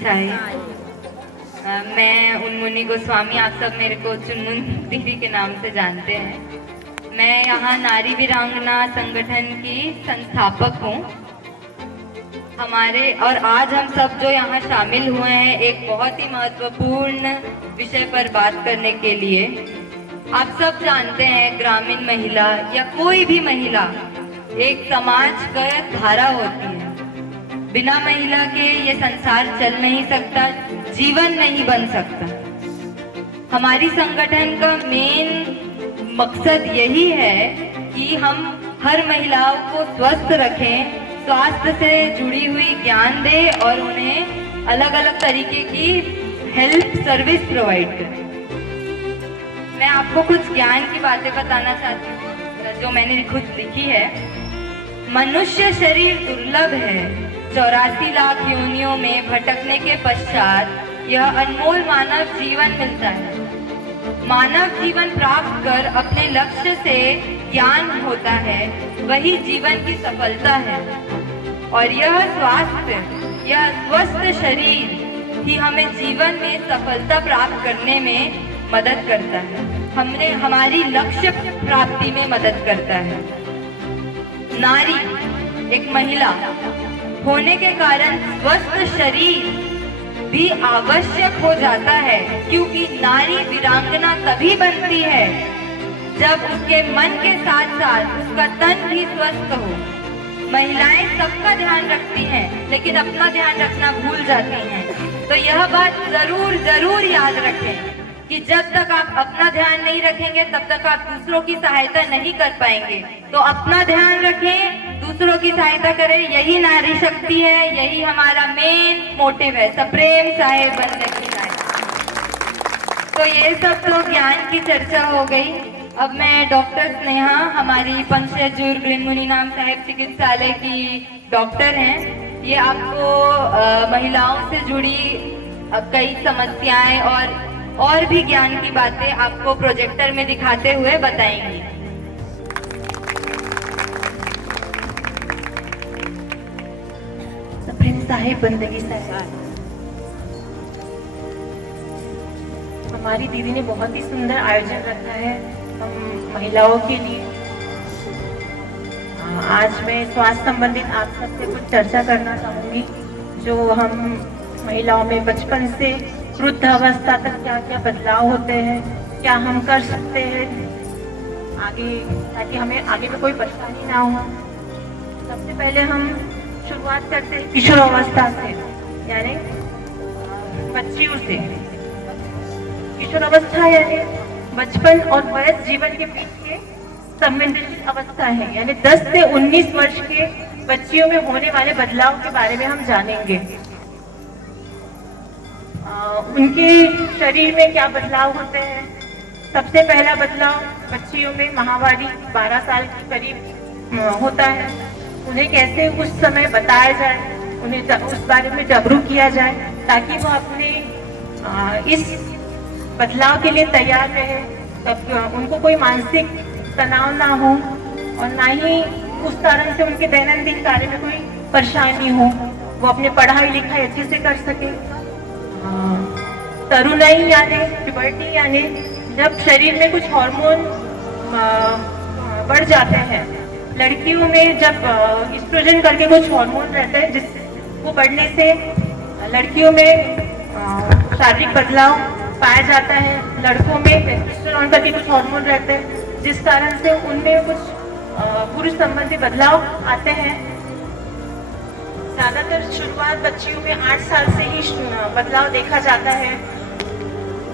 साई। मैं उन्मुनी गोस्वामी, आप सब मेरे को चुनमुन दीदी के नाम से जानते हैं। मैं यहाँ नारी वीरांगना संगठन की संस्थापक हूँ। हमारे और आज हम सब जो यहाँ शामिल हुए हैं एक बहुत ही महत्वपूर्ण विषय पर बात करने के लिए। आप सब जानते हैं ग्रामीण महिला या कोई भी महिला एक समाज का धारा होती है। बिना महिला के ये संसार चल नहीं सकता, जीवन नहीं बन सकता। हमारी संगठन का मेन मकसद यही है कि हम हर महिलाओं को स्वस्थ रखें, स्वास्थ्य से जुड़ी हुई ज्ञान दें और उन्हें अलग अलग तरीके की हेल्थ सर्विस प्रोवाइड करें। मैं आपको कुछ ज्ञान की बातें बताना चाहती हूँ जो मैंने खुद लिखी है। मनुष्य शरीर दुर्लभ है, 84 लाख योनियों में भटकने के पश्चात यह अनमोल मानव जीवन मिलता है। मानव जीवन प्राप्त कर अपने लक्ष्य से ज्ञान होता है, वही जीवन की सफलता है। और यह स्वास्थ्य, यह स्वस्थ शरीर ही हमें जीवन में सफलता प्राप्त करने में मदद करता है, हमारी लक्ष्य प्राप्ति में मदद करता है। नारी, एक महिला होने के कारण स्वस्थ शरीर भी आवश्यक हो जाता है, क्योंकि नारी वीरांगना तभी बनती है जब उसके मन के साथ साथ उसका तन भी स्वस्थ हो। महिलाएं सबका ध्यान रखती हैं, लेकिन अपना ध्यान रखना भूल जाती हैं। तो यह बात जरूर जरूर याद रखें कि जब तक आप अपना ध्यान नहीं रखेंगे तब तक आप दूसरों की सहायता नहीं कर पाएंगे। तो अपना ध्यान रखें, दूसरों की सहायता करें, यही नारी शक्ति है, यही हमारा मेन मोटिव है, सप्रेम साहेब बनने की लायक। तो ये सब तो ज्ञान की चर्चा हो गई। अब मैं डॉक्टर स्नेहा, हमारी पंचजूर ग्रीनमुनी नाम साहेब चिकित्सालय की डॉक्टर हैं। ये आपको महिलाओं से जुड़ी कई समस्याएं और भी ज्ञान की बातें आपको प्रोजेक्टर में दिखाते हुए बताएंगी। सप्रेम साहिब बंदगी साहिब, हमारी दीदी ने बहुत ही सुंदर आयोजन रखा है हम महिलाओं के लिए। आज मैं स्वास्थ्य संबंधित आप सबसे कुछ चर्चा करना चाहूँगी, जो हम महिलाओं में बचपन से वृद्ध अवस्था तक क्या क्या बदलाव होते हैं, क्या हम कर सकते हैं आगे, ताकि हमें आगे में कोई परेशानी ना हो। सबसे पहले हम शुरुआत करते हैं किशोरावस्था से, यानी बच्चियों से। किशोरावस्था यानी बचपन और वयस्क जीवन के बीच के संवेदनशील अवस्था है, यानी 10 से 19 वर्ष के बच्चियों में होने वाले बदलाव के बारे में हम जानेंगे। उनके शरीर में क्या बदलाव होते हैं। सबसे पहला बदलाव बच्चियों में माहवारी 12 साल के करीब होता है। उन्हें कैसे उस समय बताया जाए, उन्हें उस बारे में जागरूक किया जाए, ताकि वो अपने इस बदलाव के लिए तैयार रहे, तब उनको कोई मानसिक तनाव ना हो और ना ही उस कारण से उनके दैनंदिन कार्य में कोई परेशानी हो, वो अपने पढ़ाई लिखाई अच्छे से कर सके। तरुणाई यानी प्यूबर्टी, यानी जब शरीर में कुछ हार्मोन बढ़ जाते हैं। लड़कियों में जब एस्ट्रोजन करके कुछ हार्मोन रहते हैं, जिसको बढ़ने से लड़कियों में शारीरिक बदलाव पाया जाता है। लड़कों में टेस्टोस्टेरोन करके कुछ हार्मोन रहते हैं, जिस कारण से उनमें कुछ पुरुष संबंधी बदलाव आते हैं। ज्यादातर शुरुआत बच्चियों में 8 साल से ही बदलाव देखा जाता है,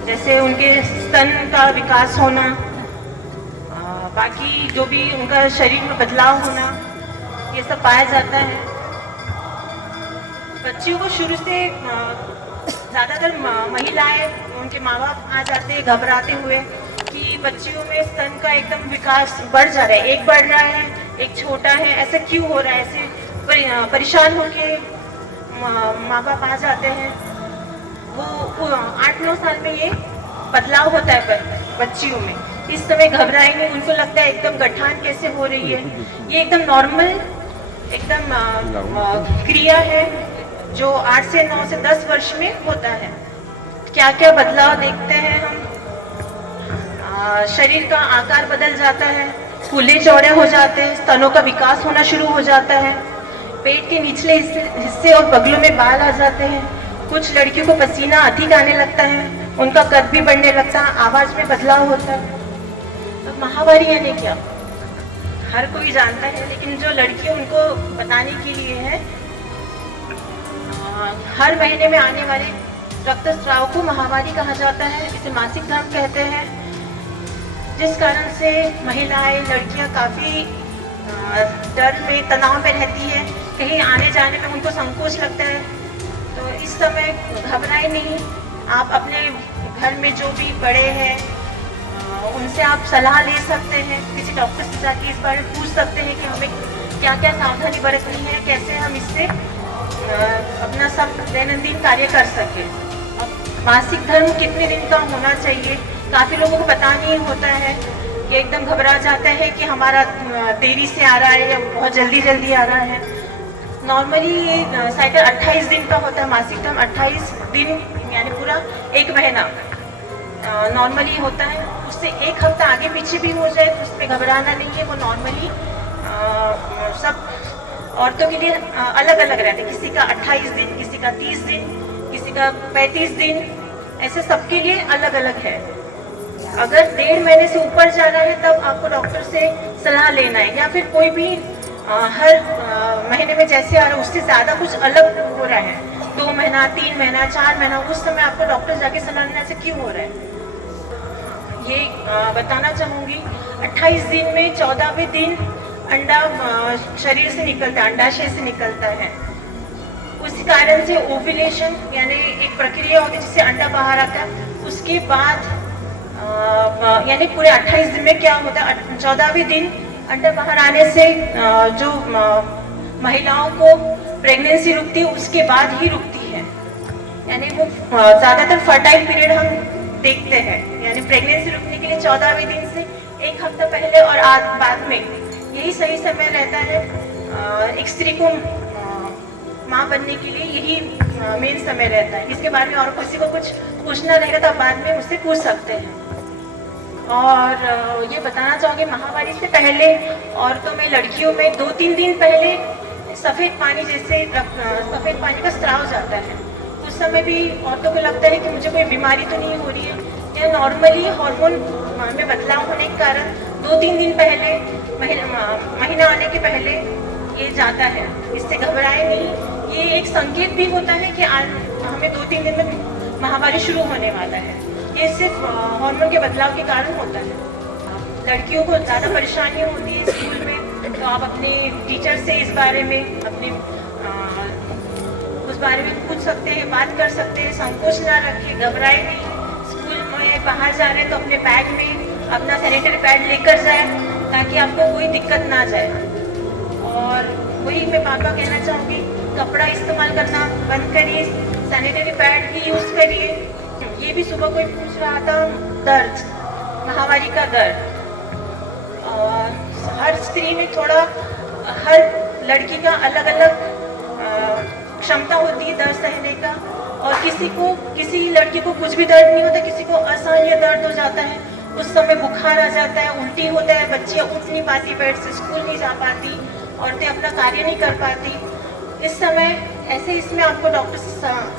जैसे उनके स्तन का विकास होना, बाकी जो भी उनका शरीर में बदलाव होना, ये सब पाया जाता है। बच्चियों को शुरू से ज्यादातर महिलाएं, उनके माँ बाप आ जाते हैं घबराते हुए कि बच्चियों में स्तन का एकदम विकास बढ़ जा रहा है, एक बढ़ रहा है एक छोटा है, ऐसा क्यों हो रहा है, ऐसे परेशान होके माँ बाप आ जाते हैं। वो 8-9 साल में ये बदलाव होता है बच्चियों में। इस समय घबराए नहीं, उनको लगता है एकदम गठान कैसे हो रही है। ये एकदम नॉर्मल एकदम क्रिया है जो 8 से 9 से 10 वर्ष में होता है। क्या क्या बदलाव देखते हैं हम? शरीर का आकार बदल जाता है, फूले चौड़े हो जाते हैं, स्तनों का विकास होना शुरू हो जाता है, पेट के निचले हिस्से और बगलों में बाल आ जाते हैं, कुछ लड़कियों को पसीना अधिक आने लगता है, उनका कद भी बढ़ने लगता है, आवाज में बदलाव होता है। तो माहवारी यानी क्या? हर कोई जानता है, लेकिन जो लड़की उनको बताने के लिए है, हर महीने में आने वाले रक्तस्राव को माहवारी कहा जाता है। इसे मासिक धर्म कहते हैं, जिस कारण से महिलाएं, लड़कियां काफी डर में, तनाव में रहती है। कहीं आने जाने में उनको संकोच लगता है, तो इस समय घबराए नहीं। आप अपने घर में जो भी बड़े हैं उनसे आप सलाह ले सकते हैं, किसी डॉक्टर से जाके इस बारे में पूछ सकते हैं कि हमें क्या क्या सावधानी बरतनी है, कैसे हम इससे अपना सब दैनंदिन कार्य कर सके। मासिक धर्म कितने दिन का होना चाहिए, काफ़ी लोगों को पता नहीं होता है, ये एकदम घबरा जाता है कि हमारा देरी से आ रहा है या बहुत जल्दी जल्दी आ रहा है। नॉर्मली ये साइकिल 28 दिन का होता है, मासिक धर्म 28 दिन यानी पूरा एक महीना नॉर्मली होता है। उससे एक हफ्ता आगे पीछे भी हो जाए तो उसमें घबराना नहीं है, वो नॉर्मली सब औरतों के लिए अलग अलग रहते हैं। किसी का 28 दिन, किसी का 30 दिन, किसी का 35 दिन, ऐसे सबके लिए अलग अलग है। अगर 1.5 महीने से ऊपर जाना है तब आपको डॉक्टर से सलाह लेना है, या फिर कोई भी हर महीने में जैसे आ रहा है उससे ज़्यादा कुछ अलग हो रहा है, 2 महीना, 3 महीना, 4 महीना, उस समय आपको डॉक्टर जाके सलाह लेना से क्यों हो रहा है ये बताना चाहूँगी। 28 दिन में 14वें दिन अंडा शरीर से निकलता है, अंडाशय से निकलता है। उस कारण से ओव्यूलेशन यानी एक प्रक्रिया होती है जिससे अंडा बाहर आता है। उसके बाद यानी पूरे 28 दिन में क्या होता है, 14वें दिन अंडा बाहर आने से जो महिलाओं को प्रेगनेंसी रुकती है उसके बाद ही रुकती है। यानी वो ज़्यादातर फर्टाइल पीरियड हम देखते हैं, यानी प्रेगनेंसी रुकने के लिए 14वें दिन से एक हफ्ता पहले और बाद में यही सही समय रहता है। एक स्त्री को माँ बनने के लिए यही मेन समय रहता है। इसके बारे में और किसी को कुछ पूछना रहेगा तो आप बाद में मुझसे पूछ सकते हैं। और ये बताना चाहूँगी, माहवारी से पहले औरतों में, लड़कियों में 2-3 दिन पहले सफ़ेद पानी सफ़ेद पानी का स्राव जाता है। उस समय भी औरतों को लगता है कि मुझे कोई बीमारी तो नहीं हो रही है, या नॉर्मली हार्मोन में बदलाव होने के कारण 2-3 दिन पहले, महीना आने के पहले ये जाता है। इससे घबराए नहीं, ये एक संकेत भी होता है कि हमें 2-3 दिन में माहवारी शुरू होने वाला है। ये सिर्फ हार्मोन के बदलाव के कारण होता है। लड़कियों को ज़्यादा परेशानी होती है स्कूल में, तो आप अपने टीचर से इस बारे में उस बारे में पूछ सकते हैं, बात कर सकते हैं, संकोच ना रखें, घबराए नहीं। स्कूल में बाहर जा रहे हैं तो अपने बैग में अपना सैनिटरी पैड लेकर जाए ताकि आपको कोई दिक्कत ना जाए। और वही मैं बार बार कहना चाहूँगी, कपड़ा इस्तेमाल करना बंद करिए, सैनिटरी पैड ही यूज़ करिए। ये भी सुबह कोई पूछ रहा था, दर्द, माहवारी का दर्द, हर स्त्री में थोड़ा, हर लड़की का अलग अलग क्षमता होती है दर्द सहने का। और किसी लड़की को कुछ भी दर्द नहीं होता, किसी को असहनीय दर्द हो जाता है, उस समय बुखार आ जाता है, उल्टी होता है, बच्चियाँ उठ नहीं पाती बेड से, स्कूल नहीं जा पाती, औरतें अपना कार्य नहीं कर पाती। इस समय ऐसे इसमें आपको डॉक्टर से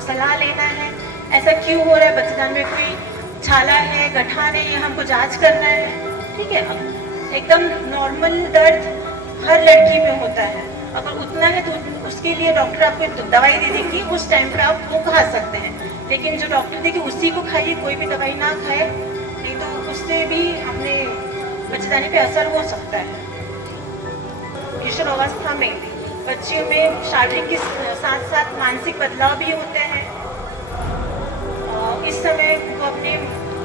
सलाह लेना है, ऐसा क्यों हो रहा है, बच्चेदानी में कोई छाला है, गठान है, हमको जांच करना है। ठीक है, एकदम नॉर्मल दर्द हर लड़की में होता है। अगर उतना है तो उसके लिए डॉक्टर आपको दवाई दे देंगे, उस टाइम पे आप वो खा सकते हैं। लेकिन जो डॉक्टर देखे उसी को खाइए, कोई भी दवाई ना खाए, नहीं तो उससे भी अपने बच्चेदानी पे असर हो सकता है। किशोरावस्था में बच्चियों में शारीरिक के साथ साथ मानसिक बदलाव भी होते हैं। इस समय वो अपने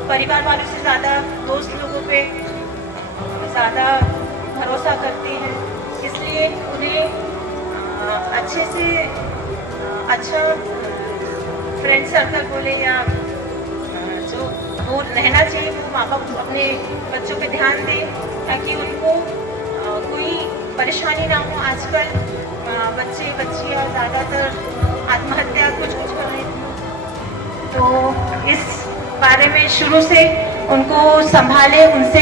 परिवार वालों से ज़्यादा दोस्त लोगों पे ज़्यादा भरोसा करती हैं, इसलिए उन्हें अच्छे से अच्छा फ्रेंड सर्कल बोले या जो वो रहना चाहिए, वो माँ बाप अपने बच्चों पे ध्यान दें ताकि उनको कोई परेशानी ना हो। आजकल बच्चियाँ ज़्यादातर आत्महत्या कुछ कुछ कर रहे थे। तो इस बारे में शुरू से उनको संभाले, उनसे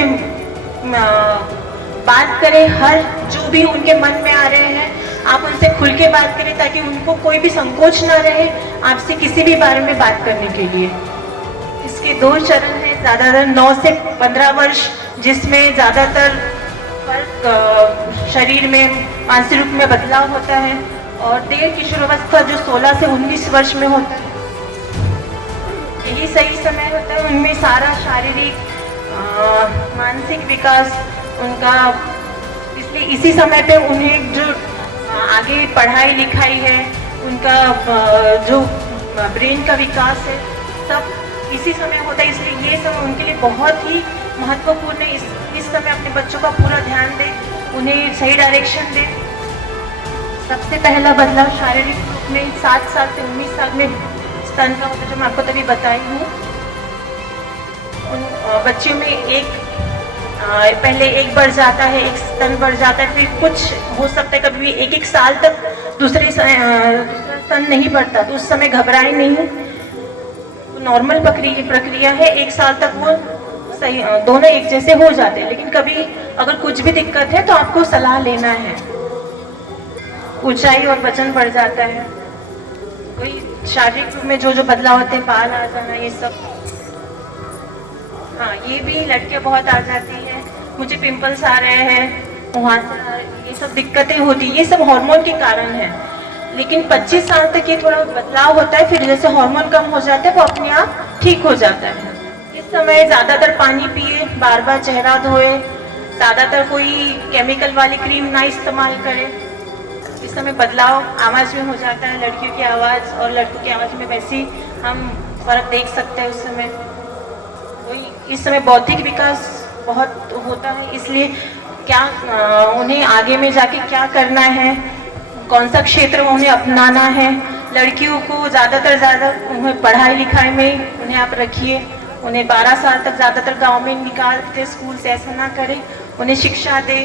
बात करें, हर जो भी उनके मन में आ रहे हैं आप उनसे खुल के बात करें, ताकि उनको कोई भी संकोच ना रहे आपसे किसी भी बारे में बात करने के लिए। इसके 2 चरण हैं, ज़्यादातर 9 से 15 वर्ष, जिसमें ज़्यादातर फर्क शरीर में मानसिक रूप में बदलाव होता है, और देर किशोरावस्था जो 16 से 19 वर्ष में होता है, यही सही समय होता है। उनमें सारा शारीरिक मानसिक विकास उनका, इसलिए इसी समय पे उन्हें जो आगे पढ़ाई लिखाई है, उनका जो ब्रेन का विकास है, सब इसी समय होता है। इसलिए ये समय उनके लिए बहुत ही महत्वपूर्ण है। इस समय अपने बच्चों का पूरा ध्यान दें, उन्हें सही डायरेक्शन दें। सबसे पहला बदलाव शारीरिक रूप में 7 साल से 19 साल में स्तन का होता है, जो मैं आपको तभी बताई हूँ। उन बच्चियों में पहले एक बढ़ जाता है, एक स्तन बढ़ जाता है, फिर कुछ हो सकता है कभी भी 1-1 साल तक दूसरा स्तन नहीं बढ़ता, तो उस समय घबराए नहीं, नॉर्मल प्रक्रिया है। 1 साल तक वो सही, दोनों एक जैसे हो जाते हैं। लेकिन कभी अगर कुछ भी दिक्कत है तो आपको सलाह लेना है। ऊंचाई और वजन बढ़ जाता है, कोई शारीरिक रूप में जो बदलाव होते हैं, बाल आ जाना, ये सब। हाँ, ये भी लड़कियां बहुत आ जाती है, मुझे पिंपल्स आ रहे हैं, वहाँ से ये सब दिक्कतें होती है, ये सब हार्मोन के कारण है। लेकिन 25 साल तक ये थोड़ा बदलाव होता है, फिर जैसे हार्मोन कम हो जाते हैं वो अपने आप ठीक हो जाता है। इस समय ज़्यादातर पानी पिए, बार बार चेहरा धोए, ज़्यादातर कोई केमिकल वाली क्रीम ना इस्तेमाल करे। इस समय बदलाव आवाज़ में हो जाता है, लड़कियों की आवाज़ और लड़कों की आवाज़ में वैसे हम फर्क देख सकते हैं। उस समय इस समय बौद्धिक विकास बहुत होता है, इसलिए क्या उन्हें आगे में जाके क्या करना है, कौन सा क्षेत्र उन्हें अपनाना है। लड़कियों को ज़्यादा उन्हें पढ़ाई लिखाई में उन्हें आप रखिए, उन्हें 12 साल तक ज़्यादातर गांव में निकालते स्कूल से, ऐसा ना करें, उन्हें शिक्षा दें।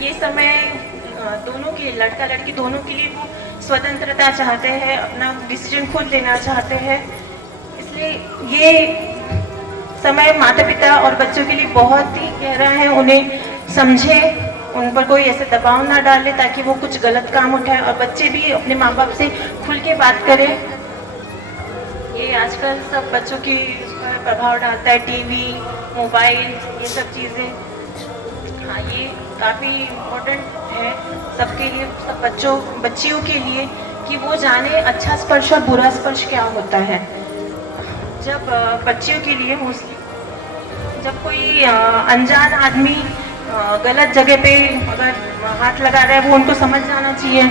ये समय दोनों के, लड़का लड़की दोनों के लिए वो स्वतंत्रता चाहते हैं, अपना डिसीजन खुद लेना चाहते हैं। इसलिए ये समय माता पिता और बच्चों के लिए बहुत ही गहरा है। उन्हें समझे, उन पर कोई ऐसे दबाव ना डाले ताकि वो कुछ गलत काम उठाए, और बच्चे भी अपने माँ बाप से खुल के बात करें। ये आजकल सब बच्चों की उस पर प्रभाव डालता है, टीवी, मोबाइल, ये सब चीज़ें। हाँ, ये काफ़ी इम्पोर्टेंट है सबके लिए, सब बच्चियों के लिए, कि वो जाने अच्छा स्पर्श और बुरा स्पर्श क्या होता है। जब बच्चियों के लिए मोस्टली जब कोई अनजान आदमी गलत जगह पे अगर हाथ लगा रहा है, वो उनको समझ जाना चाहिए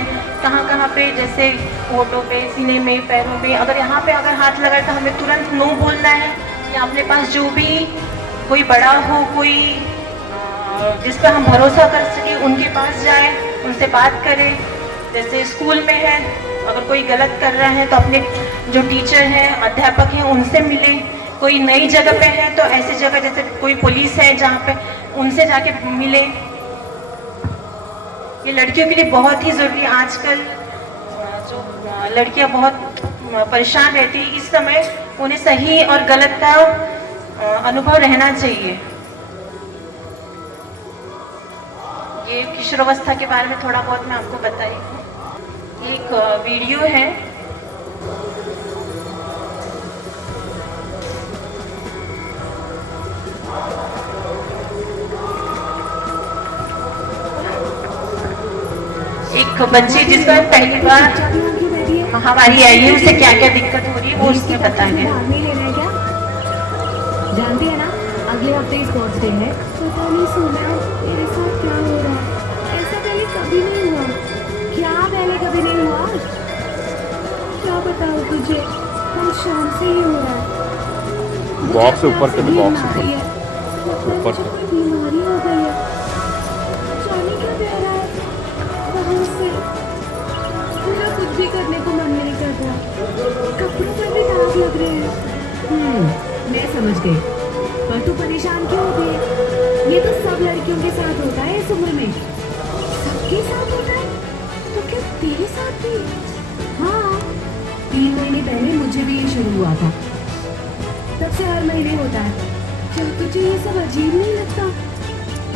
कहाँ पे, जैसे होठों पे, सीने में, पैरों में, अगर यहाँ पे अगर हाथ लगाए तो हमें तुरंत नो बोलना है, या अपने पास जो भी कोई बड़ा हो, कोई जिस पर हम भरोसा कर सके, उनके पास जाए, उनसे बात करें। जैसे स्कूल में है, अगर कोई गलत कर रहा है तो अपने जो टीचर हैं, अध्यापक हैं, उनसे मिले। कोई नई जगह पे है तो ऐसी जगह जैसे कोई पुलिस है जहाँ पे, उनसे जाके मिले। ये लड़कियों के लिए बहुत ही ज़रूरी है। आजकल जो लड़कियाँ बहुत परेशान रहती है, इस समय उन्हें सही और गलत का अनुभव रहना चाहिए। ये किशोरावस्था के बारे में थोड़ा बहुत मैं आपको बताई हूँ। एक वीडियो है, एक बच्ची जिसका पहली बार महामारी आई है, उसे क्या क्या दिक्कत हो रही है वो उसने बताया। जानती है ना, अगले हफ्ते स्पोर्ट्स डे है। पता नहीं सोना, मेरे साथ क्या हो रहा है? ऐसा पहले कभी नहीं हुआ। क्या पहले कभी नहीं हुआ? क्या बताऊँ तुझे, कल शाम से ही हो रहा है। बॉक्स ऊपर कर, बॉक्स ऊपर ऊपर से कोई बीमारी हो गई है, जाने क्या कह रहा है वहाँ से। मेरा कुछ भी करने को मन नहीं कर रहा, कपड़ों पर भी दाग लग रहे हैं। मैं समझ गई, पर तू परेशान क्यों होती है? ये तो सब लड़कियों के साथ होता है इस उम्र में। सबके साथ होता है, तो क्या तेरे साथ भी? हाँ, 3 महीने पहले मुझे भी ये शुरू हुआ था। तब से हर महीने होता है। क्या तुझे ये सब अजीब नहीं लगता?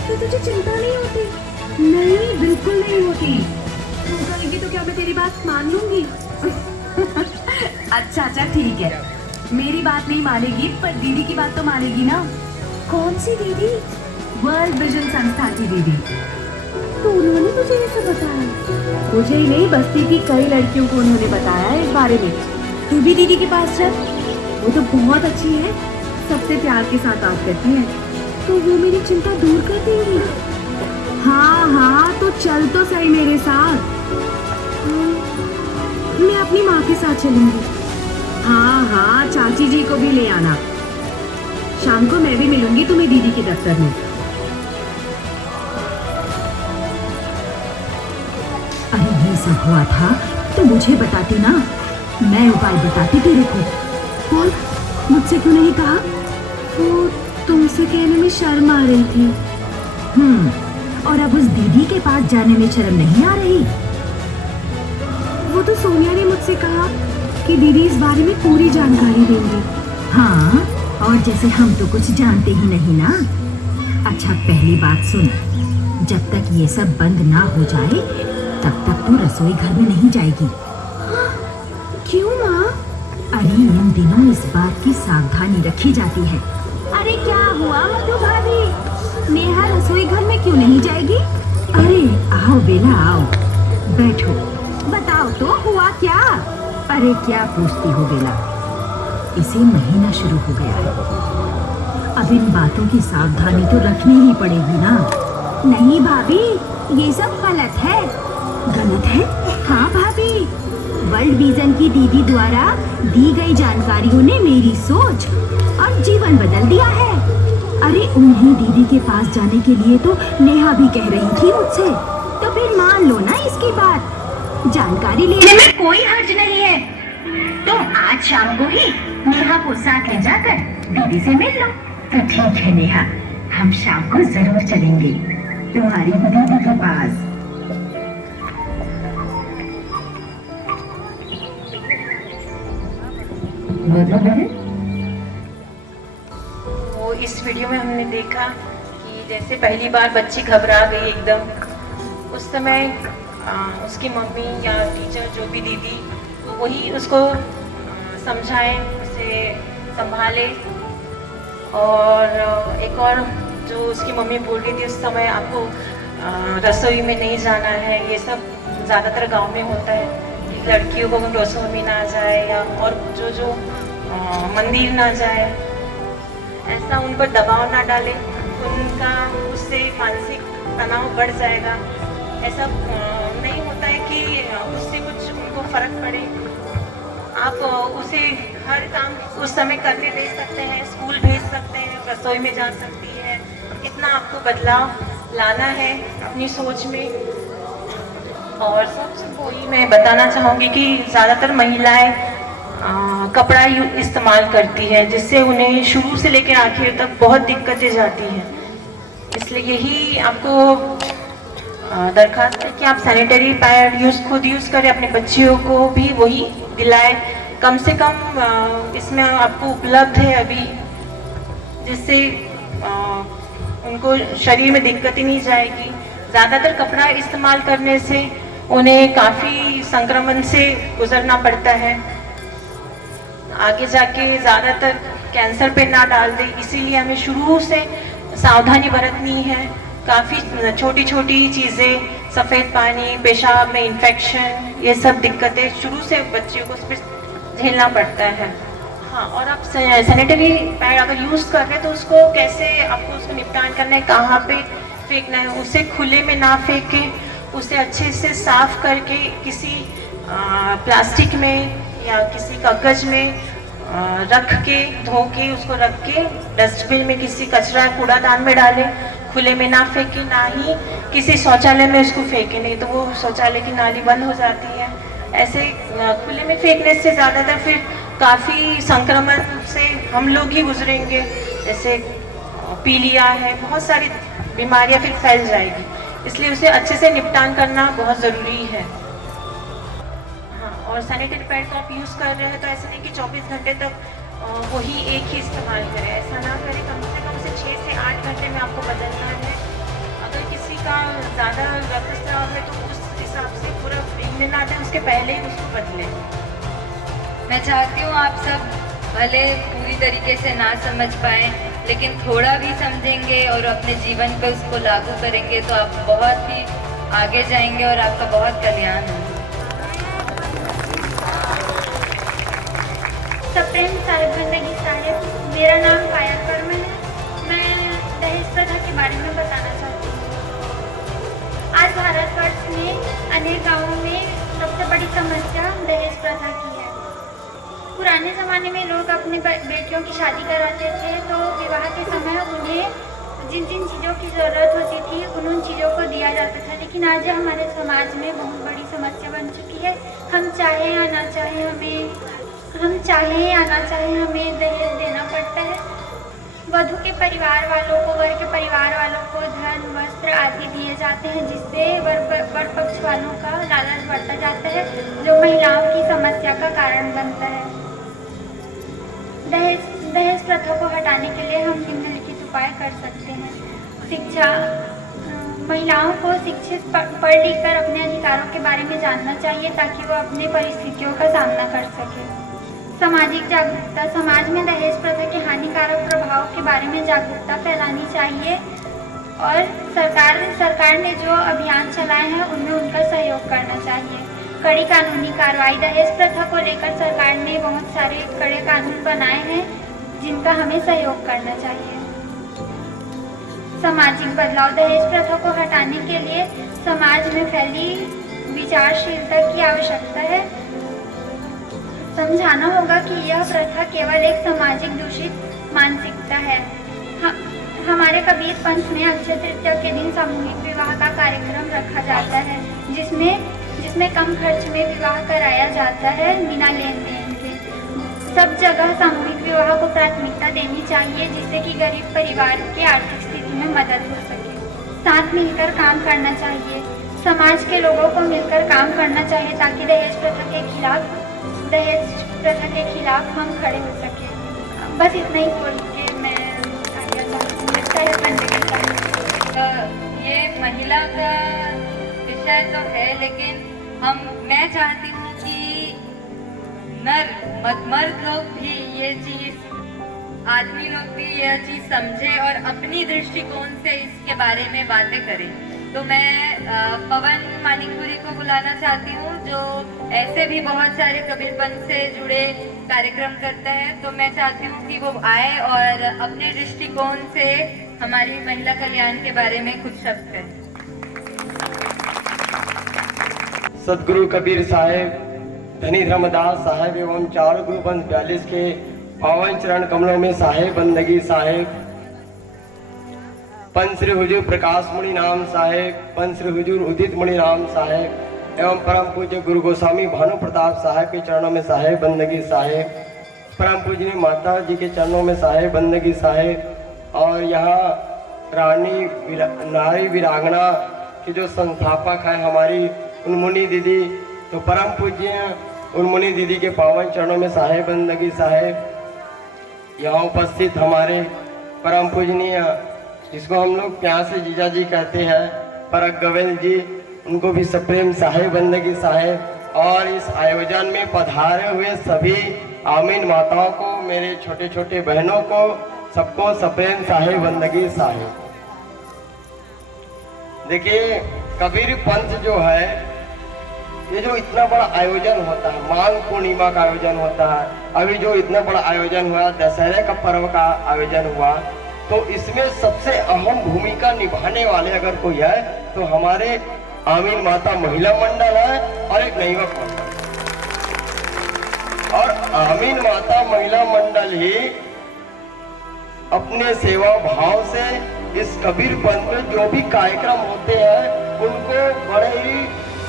तो तुझे चिंता नहीं होती? नहीं, बिल्कुल नहीं होती। तू कहेगी तो क्या मैं तेरी बात मान लूंगी? अच्छा ठीक है, मेरी बात नहीं मानेगी पर दीदी की बात तो मानेगी ना। कौन सी दीदी? वर्ल्ड विजन संस्था की दीदी। तो उन्होंने तुझे ये सब बताया? मुझे ही नहीं, बस्ती की कई लड़कियों को उन्होंने बताया है इस बारे में। तू भी दीदी के पास चल, वो तो बहुत अच्छी है, सबसे प्यार के साथ बात करती है। तो वो मेरी चिंता दूर कर देंगी? हाँ, तो चल तो सही मेरे साथ। मैं अपनी माँ के साथ चलूंगी। हाँ, चाची जी को भी ले आना। शाम को मैं भी मिलूंगी तुम्हें दीदी के दफ्तर में। अरे ये सब हुआ था तो मुझे बताती ना, मैं उपाय बताती तेरे को। बोल, मुझसे क्यों नहीं कहा? वो तुमसे कहने में शर्म आ रही थी। और अब उस दीदी के पास जाने में शर्म नहीं आ रही? वो तो सोनिया ने मुझसे कहा कि दीदी इस बारे में पूरी जानकारी देंगी। हाँ, और जैसे हम तो कुछ जानते ही नहीं ना। अच्छा, पहली बात सुन, जब तक ये सब बंद ना हो जाए तब तक तू रसोई घर में नहीं जाएगी। क्यों माँ? अरे इन दिनों इस बात की सावधानी रखी जाती है। अरे क्या हुआ मधु भाभी? नेहा रसोई घर में क्यों नहीं जाएगी? अरे आओ बेला, आओ, बैठो। बताओ तो हुआ क्या? अरे क्या पूछती हो बेला, इसे महीना शुरू हो गया है। अब इन बातों की सावधानी तो रखनी ही पड़ेगी ना। नहीं भाभी, ये सब गलत है। गलत है? हाँ भाभी, वर्ल्ड विजन की दीदी द्वारा दी गई जानकारियों ने मेरी सोच और जीवन बदल दिया है। अरे उन्हीं दीदी के पास जाने के लिए तो नेहा भी कह रही थी मुझसे। तो फिर मान लो ना इसकी बात। जानकारी लेने में कोई हर्ज नहीं है। तुम आज शाम को ही नेहा को साथ ले जाकर दीदी से मिल लो। तो ठीक है नेहा, हम शाम को जरूर चलेंगे तुम्हारी दीदी के पास। वो इस वीडियो में हमने देखा कि जैसे पहली बार बच्ची घबरा गई एकदम, उस समय उसकी मम्मी या टीचर जो भी दीदी वही उसको समझाए, उसे संभाले। और एक और जो उसकी मम्मी बोल रही थी उस समय, आपको रसोई में नहीं जाना है। ये सब ज़्यादातर गांव में होता है कि लड़कियों को रसोई में ना जाए या और जो मंदिर ना जाए, ऐसा उन पर दबाव ना डाले, उनका उससे मानसिक तनाव बढ़ जाएगा। ऐसा नहीं होता है कि उससे कुछ उनको फर्क पड़े। आप उसे हर काम उस समय करने दे सकते हैं, स्कूल भेज सकते हैं, रसोई में जा सकती है। इतना आपको बदलाव लाना है अपनी सोच में। और सबसे वही मैं बताना चाहूँगी कि ज़्यादातर महिलाएं कपड़ा इस्तेमाल करती है, जिससे उन्हें शुरू से लेकर आखिर तक बहुत दिक्कतें जाती हैं। इसलिए यही आपको दरखास्त है कि आप सैनिटरी पैड खुद यूज़ करें, अपने बच्चियों को भी वही दिलाएं। कम से कम इसमें आपको उपलब्ध है अभी, जिससे उनको शरीर में दिक्कत ही नहीं जाएगी। ज़्यादातर कपड़ा इस्तेमाल करने से उन्हें काफ़ी संक्रमण से गुजरना पड़ता है, आगे जाके ज़्यादातर कैंसर पे ना डाल दे। इसीलिए हमें शुरू से सावधानी बरतनी है। काफ़ी छोटी छोटी चीज़ें, सफ़ेद पानी, पेशाब में इन्फेक्शन, ये सब दिक्कतें शुरू से बच्चियों को झेलना पड़ता है। हाँ, और आप सैनिटरी पैड अगर यूज़ कर रहे हैं तो उसको कैसे आपको उसको निपटान करना है, कहाँ पे फेंकना है, उसे खुले में ना फेंके, उसे अच्छे से साफ करके किसी प्लास्टिक में या किसी कागज में रख के, धो के उसको रख के डस्टबिन में, किसी कचरा कूड़ादान में डालें। खुले में ना फेंके, ना ही किसी शौचालय में उसको फेंके, नहीं तो वो शौचालय की नाली बंद हो जाती है। ऐसे खुले में फेंकने से ज़्यादातर फिर काफ़ी संक्रमण से हम लोग ही गुजरेंगे। जैसे पीलिया है, बहुत सारी बीमारियां फिर फैल जाएगी। इसलिए उसे अच्छे से निपटान करना बहुत ज़रूरी है। हाँ, और सैनिटरी पैड को आप यूज़ कर रहे हैं तो ऐसा नहीं कि 24 घंटे तक वही एक ही इस्तेमाल करें, ऐसा ना करें। कम से कम 6 से 8 घंटे में आपको बदलना है। अगर किसी का ज़्यादा रक्तस्राव है तो उस हिसाब से पूरा प्रेग्नेंट आते हैं उसके पहले ही उसको बदलें। मैं चाहती हूँ आप सब भले पूरी तरीके से ना समझ पाएं, लेकिन थोड़ा भी समझेंगे और अपने जीवन पर उसको लागू करेंगे तो आप बहुत ही आगे जाएंगे और आपका बहुत कल्याण होगा। सप्रेम साहिब जिंदगी साहिब, मेरा नाम पायल परमन है। मैं दहेज प्रथा के बारे में बताना चाहती हूँ। आज भारतवर्ष में अनेक गांवों में सबसे बड़ी समस्या दहेज प्रथा की है। पुराने ज़माने में लोग अपने बेटियों की शादी कराते थे तो विवाह के समय उन्हें जिन जिन चीज़ों की ज़रूरत होती थी उन चीज़ों को दिया जाता था। लेकिन आज हमारे समाज में बहुत बड़ी समस्या बन चुकी है। हम चाहे या ना चाहे हमें दहेज देना पड़ता है। वधू के परिवार वालों को, वर के परिवार वालों को धन, वस्त्र आदि दिए जाते हैं, जिससे वर पक्ष वालों का लालच बढ़ता जाता है, जो महिलाओं की समस्या का कारण बनता है। दहेज प्रथा को हटाने के लिए हम निम्नलिखित उपाय कर सकते हैं। शिक्षा, महिलाओं को शिक्षित पढ़ लिख कर अपने अधिकारों के बारे में जानना चाहिए ताकि वो अपनी परिस्थितियों का सामना कर सके। सामाजिक जागरूकता, समाज में दहेज प्रथा के हानिकारक प्रभाव के बारे में जागरूकता फैलानी चाहिए और सरकार ने जो अभियान चलाए हैं उनमें उनका सहयोग करना चाहिए। कड़ी कानूनी कार्रवाई, दहेज प्रथा को लेकर सरकार ने बहुत सारे कड़े कानून बनाए हैं जिनका हमें सहयोग करना चाहिए। सामाजिक बदलाव, दहेज प्रथा को हटाने के लिए समाज में फैली विचारशीलता की आवश्यकता है। समझाना होगा कि यह प्रथा केवल एक सामाजिक दूषित मानसिकता है। हमारे कबीर पंथ में अक्षय तृतीया के दिन सामूहिक विवाह का कार्यक्रम रखा जाता है, जिसमें कम खर्च में विवाह कराया जाता है बिना लेन देन के। सब जगह सामूहिक विवाह को प्राथमिकता देनी चाहिए जिससे कि गरीब परिवार की आर्थिक स्थिति में मदद हो सके। साथ मिलकर काम करना चाहिए, समाज के लोगों को मिलकर काम करना चाहिए ताकि दहेज प्रथा के खिलाफ हम खड़े हो सके। बस इतना ही बोल के मैं ये महिला का विषय तो है, लेकिन मैं चाहती हूँ कि मर्द लोग भी ये चीज, आदमी लोग भी यह चीज समझे और अपनी दृष्टिकोण से इसके बारे में बातें करें। तो मैं पवन मानिकपुरी को बुलाना चाहती हूँ जो ऐसे भी बहुत सारे कबीरपंथ से जुड़े कार्यक्रम करता है। तो मैं चाहती हूँ कि वो आए और अपने दृष्टिकोण से हमारी महिला कल्याण के बारे में कुछ शब्द कहें। सदगुरु कबीर साहेब, धनी धर्मदास साहेब एवं चार गुरुपंथ 42 के पावन चरण कमलों में साहेब बंदगी साहेब, पंच श्री हुजूर प्रकाश मुनि नाम साहेब, पंच श्री हुजूर उदित मुनि नाम साहेब एवं परम पूज्य गुरु गोस्वामी भानु प्रताप साहेब के चरणों में साहेब बंदगी साहेब, परम पूजनीय माता जी के चरणों में साहेब बंदगी साहेब। और यहाँ नारी वीरांगना की जो संस्थापक है हमारी उन्मुनी दीदी, तो परम पूज्य उन्मुनी दीदी के पावन चरणों में साहेब बंदगी साहेब। यहाँ उपस्थित हमारे परम पूजनीय, जिसको हम लोग प्यार से जीजा जी कहते हैं, परक गवेल जी, उनको भी सप्रेम साहेब बंदगी साहेब। और इस आयोजन में पधारे हुए सभी आमीन माताओं को, मेरे छोटे छोटे बहनों को, सबको सप्रेम साहेब बंदगी साहेब। देखिए कबीर पंथ जो है, ये जो इतना बड़ा आयोजन होता है, माघ पूर्णिमा का आयोजन होता है, अभी जो इतना बड़ा आयोजन हुआ, दशहरे का पर्व का आयोजन हुआ, तो इसमें सबसे अहम भूमिका निभाने वाले अगर कोई है तो हमारे आमीन माता महिला मंडल है और एक नैवक मंडल। और आमीन माता महिला मंडल ही अपने सेवा भाव से इस कबीर पंथ में जो भी कार्यक्रम होते हैं उनको बड़े ही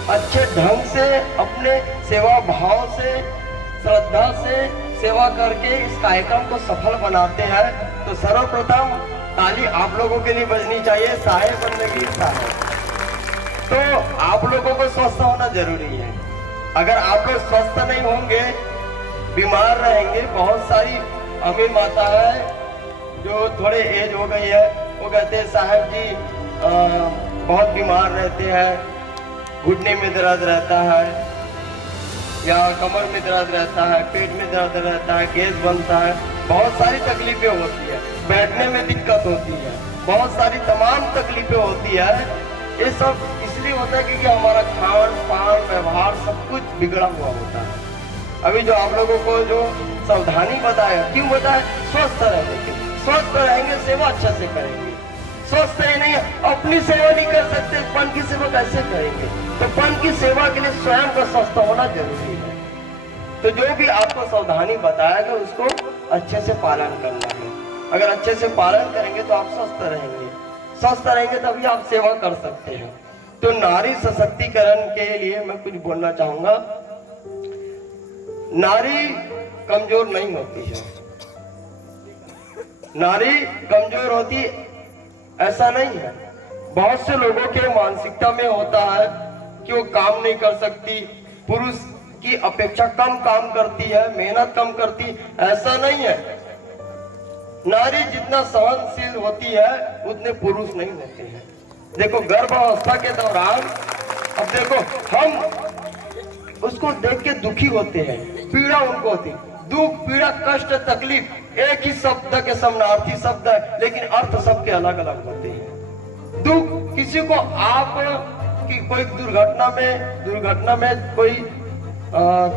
अच्छे ढंग से, अपने सेवा भाव से, श्रद्धा से सेवा करके इस कार्यक्रम को सफल बनाते हैं। तो सर्वप्रथम ताली आप लोगों के लिए बजनी चाहिए, साहेब बंदगी साहेब। तो आप लोगों को स्वस्थ होना जरूरी है। अगर आप लोग स्वस्थ नहीं होंगे, बीमार रहेंगे, बहुत सारी अमीर माता है जो थोड़े एज हो गई है, वो कहते हैं साहब जी बहुत बीमार रहते हैं, घुटने में दर्द रहता है या कमर में दर्द रहता है, पेट में दर्द रहता है, गैस बनता है, बहुत सारी तकलीफें होती है, बैठने में दिक्कत होती है, बहुत सारी तमाम तकलीफें होती है। ये सब इसलिए होता है क्योंकि हमारा खान पान व्यवहार सब कुछ बिगड़ा हुआ होता है। अभी जो आप लोगों को जो सावधानी बताया, क्यों बताया? स्वस्थ रहने के लिए। स्वस्थ रहेंगे, सेवा अच्छे से करेंगे। स्वस्थ ही नहीं, अपनी सेवा नहीं कर सकते, पन की सेवा कैसे करेंगे? तो पन की सेवा के लिए स्वयं का स्वस्थ होना जरूरी है। तो जो भी आपको सावधानी बताया गया उसको अच्छे से पालन करना है। अगर अच्छे से पालन करेंगे तो आप स्वस्थ रहेंगे, स्वस्थ रहेंगे तभी आप सेवा कर सकते हैं। तो नारी सशक्तिकरण के लिए मैं कुछ बोलना चाहूंगा। नारी कमजोर नहीं होती है, नारी कमजोर होती ऐसा नहीं है। बहुत से लोगों के मानसिकता में होता है कि वो काम नहीं कर सकती, पुरुष की अपेक्षा कम काम करती है, मेहनत कम करती, ऐसा नहीं है। नारी जितना सहनशील होती है उतने पुरुष नहीं होते हैं। देखो गर्भावस्था के दौरान, अब देखो हम उसको देख के दुखी होते हैं, पीड़ा उनको होती, दुख पीड़ा कष्ट तकलीफ एक ही शब्द के समानार्थी शब्द है, लेकिन अर्थ सबके अलग अलग होते हैं। दुख किसी को आप की कोई दुर्घटना में कोई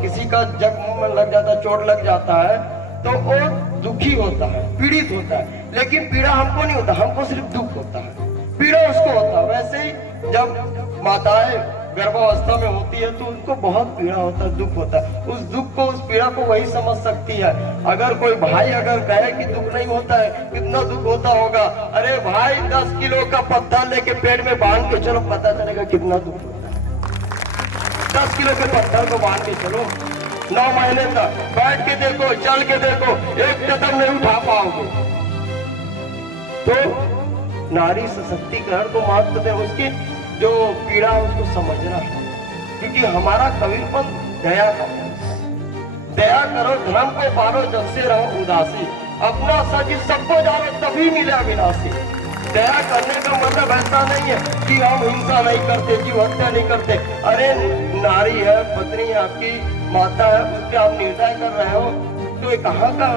किसी का जख्म में लग जाता है, चोट लग जाता है तो वो दुखी होता है, पीड़ित होता है, लेकिन पीड़ा हमको नहीं होता, हमको सिर्फ दुख होता है, पीड़ा उसको होता है। वैसे ही जब माताएं गर्भावस्था में होती है तो उनको बहुत पीड़ा होता है, दुख होता है। उस दुख को, उस पीड़ा को वही समझ सकती है। अगर कोई भाई अगर कहे कि दुख नहीं होता है, कितना दुख होता होगा। अरे भाई 10 किलो का पत्थर लेके पेट में बांध के चलो, पता चलेगा कितना दुख होता है। 10 किलो के पत्थर को बांध के चलो, 9 महीने तक बैठ के देखो, चल के देखो, एक कदम नहीं उठा पाओगे। तो नारी सशक्तिकरण को महत्व दे, उसकी जो पीड़ा उसको समझना है, क्योंकि हमारा कबीरपंथ दया करो, दया करो, धर्म को पालो, जब से रहो उदासी, अपना सच सबको जानो तभी मिले अविनाशी। दया करने का मतलब ऐसा नहीं है कि हम हिंसा नहीं करते, जीव हत्या नहीं करते। अरे नारी है, पत्नी है, आपकी माता है, उस पर आप निर्दय कर रहे हो, तो ये कहाँ का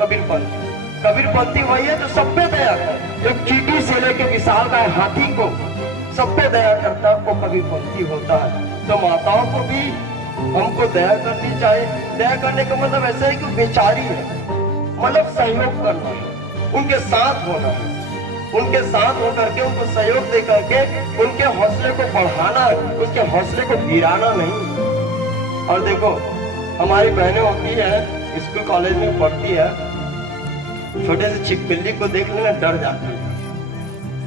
कबीरपंथ? कबीरपंथी वही है जो सब पे दया करे, एक चींटी से लेके विशाल का हाथी को सब पे दया करता है, वो कबीरपंथी होता है। तो माताओं को भी हमको दया करनी चाहिए। दया करने का मतलब ऐसा है कि बेचारी है, मतलब सहयोग करना है, उनके साथ होना है, उनके साथ होकर के उनको सहयोग दे करके उनके हौसले को बढ़ाना है, उसके हौसले को गिराना नहीं। और देखो हमारी बहनें होती है, स्कूल कॉलेज में पढ़ती है, छोटे से छिपकली को देख लेना डर जाती है,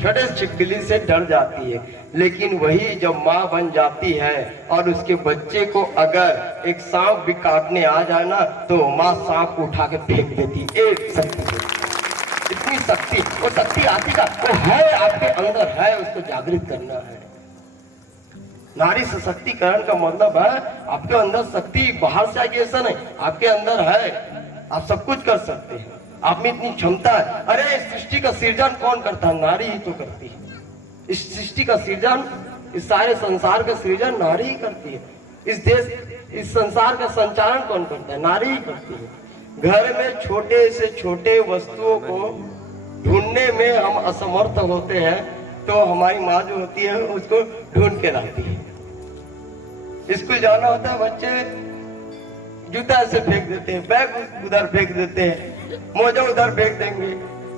छोटे से छिपकली से डर जाती है। लेकिन वही जब माँ बन जाती है और उसके बच्चे को अगर एक सांप भी काटने आ जाए ना, तो माँ सांप को उठा के फेंक देती है। एक शक्ति से, इतनी शक्ति, वो शक्ति आती का वो है, आपके अंदर है, उसको जागृत करना है। नारी सशक्तिकरण का मतलब है आपके अंदर शक्ति बाहर से आएगी ऐसा नहीं, आपके अंदर है, आप सब कुछ कर सकते हैं, आप में इतनी क्षमता है। अरे इस सृष्टि का सृजन कौन करता है? नारी ही तो करती है। इस सृष्टि का सृजन, इस सारे संसार का सृजन नारी ही करती है। इस देश, इस संसार का संचालन कौन करता है? नारी ही करती है। घर में छोटे से छोटे वस्तुओं को ढूंढने में हम असमर्थ होते हैं, तो हमारी माँ जो होती है उसको ढूंढ के लाती है। स्कूल जाना होता है, बच्चे जूता ऐसे फेंक देते हैं, बैग उधर फेंक देते हैं, मोजा उधर फेंक देंगे,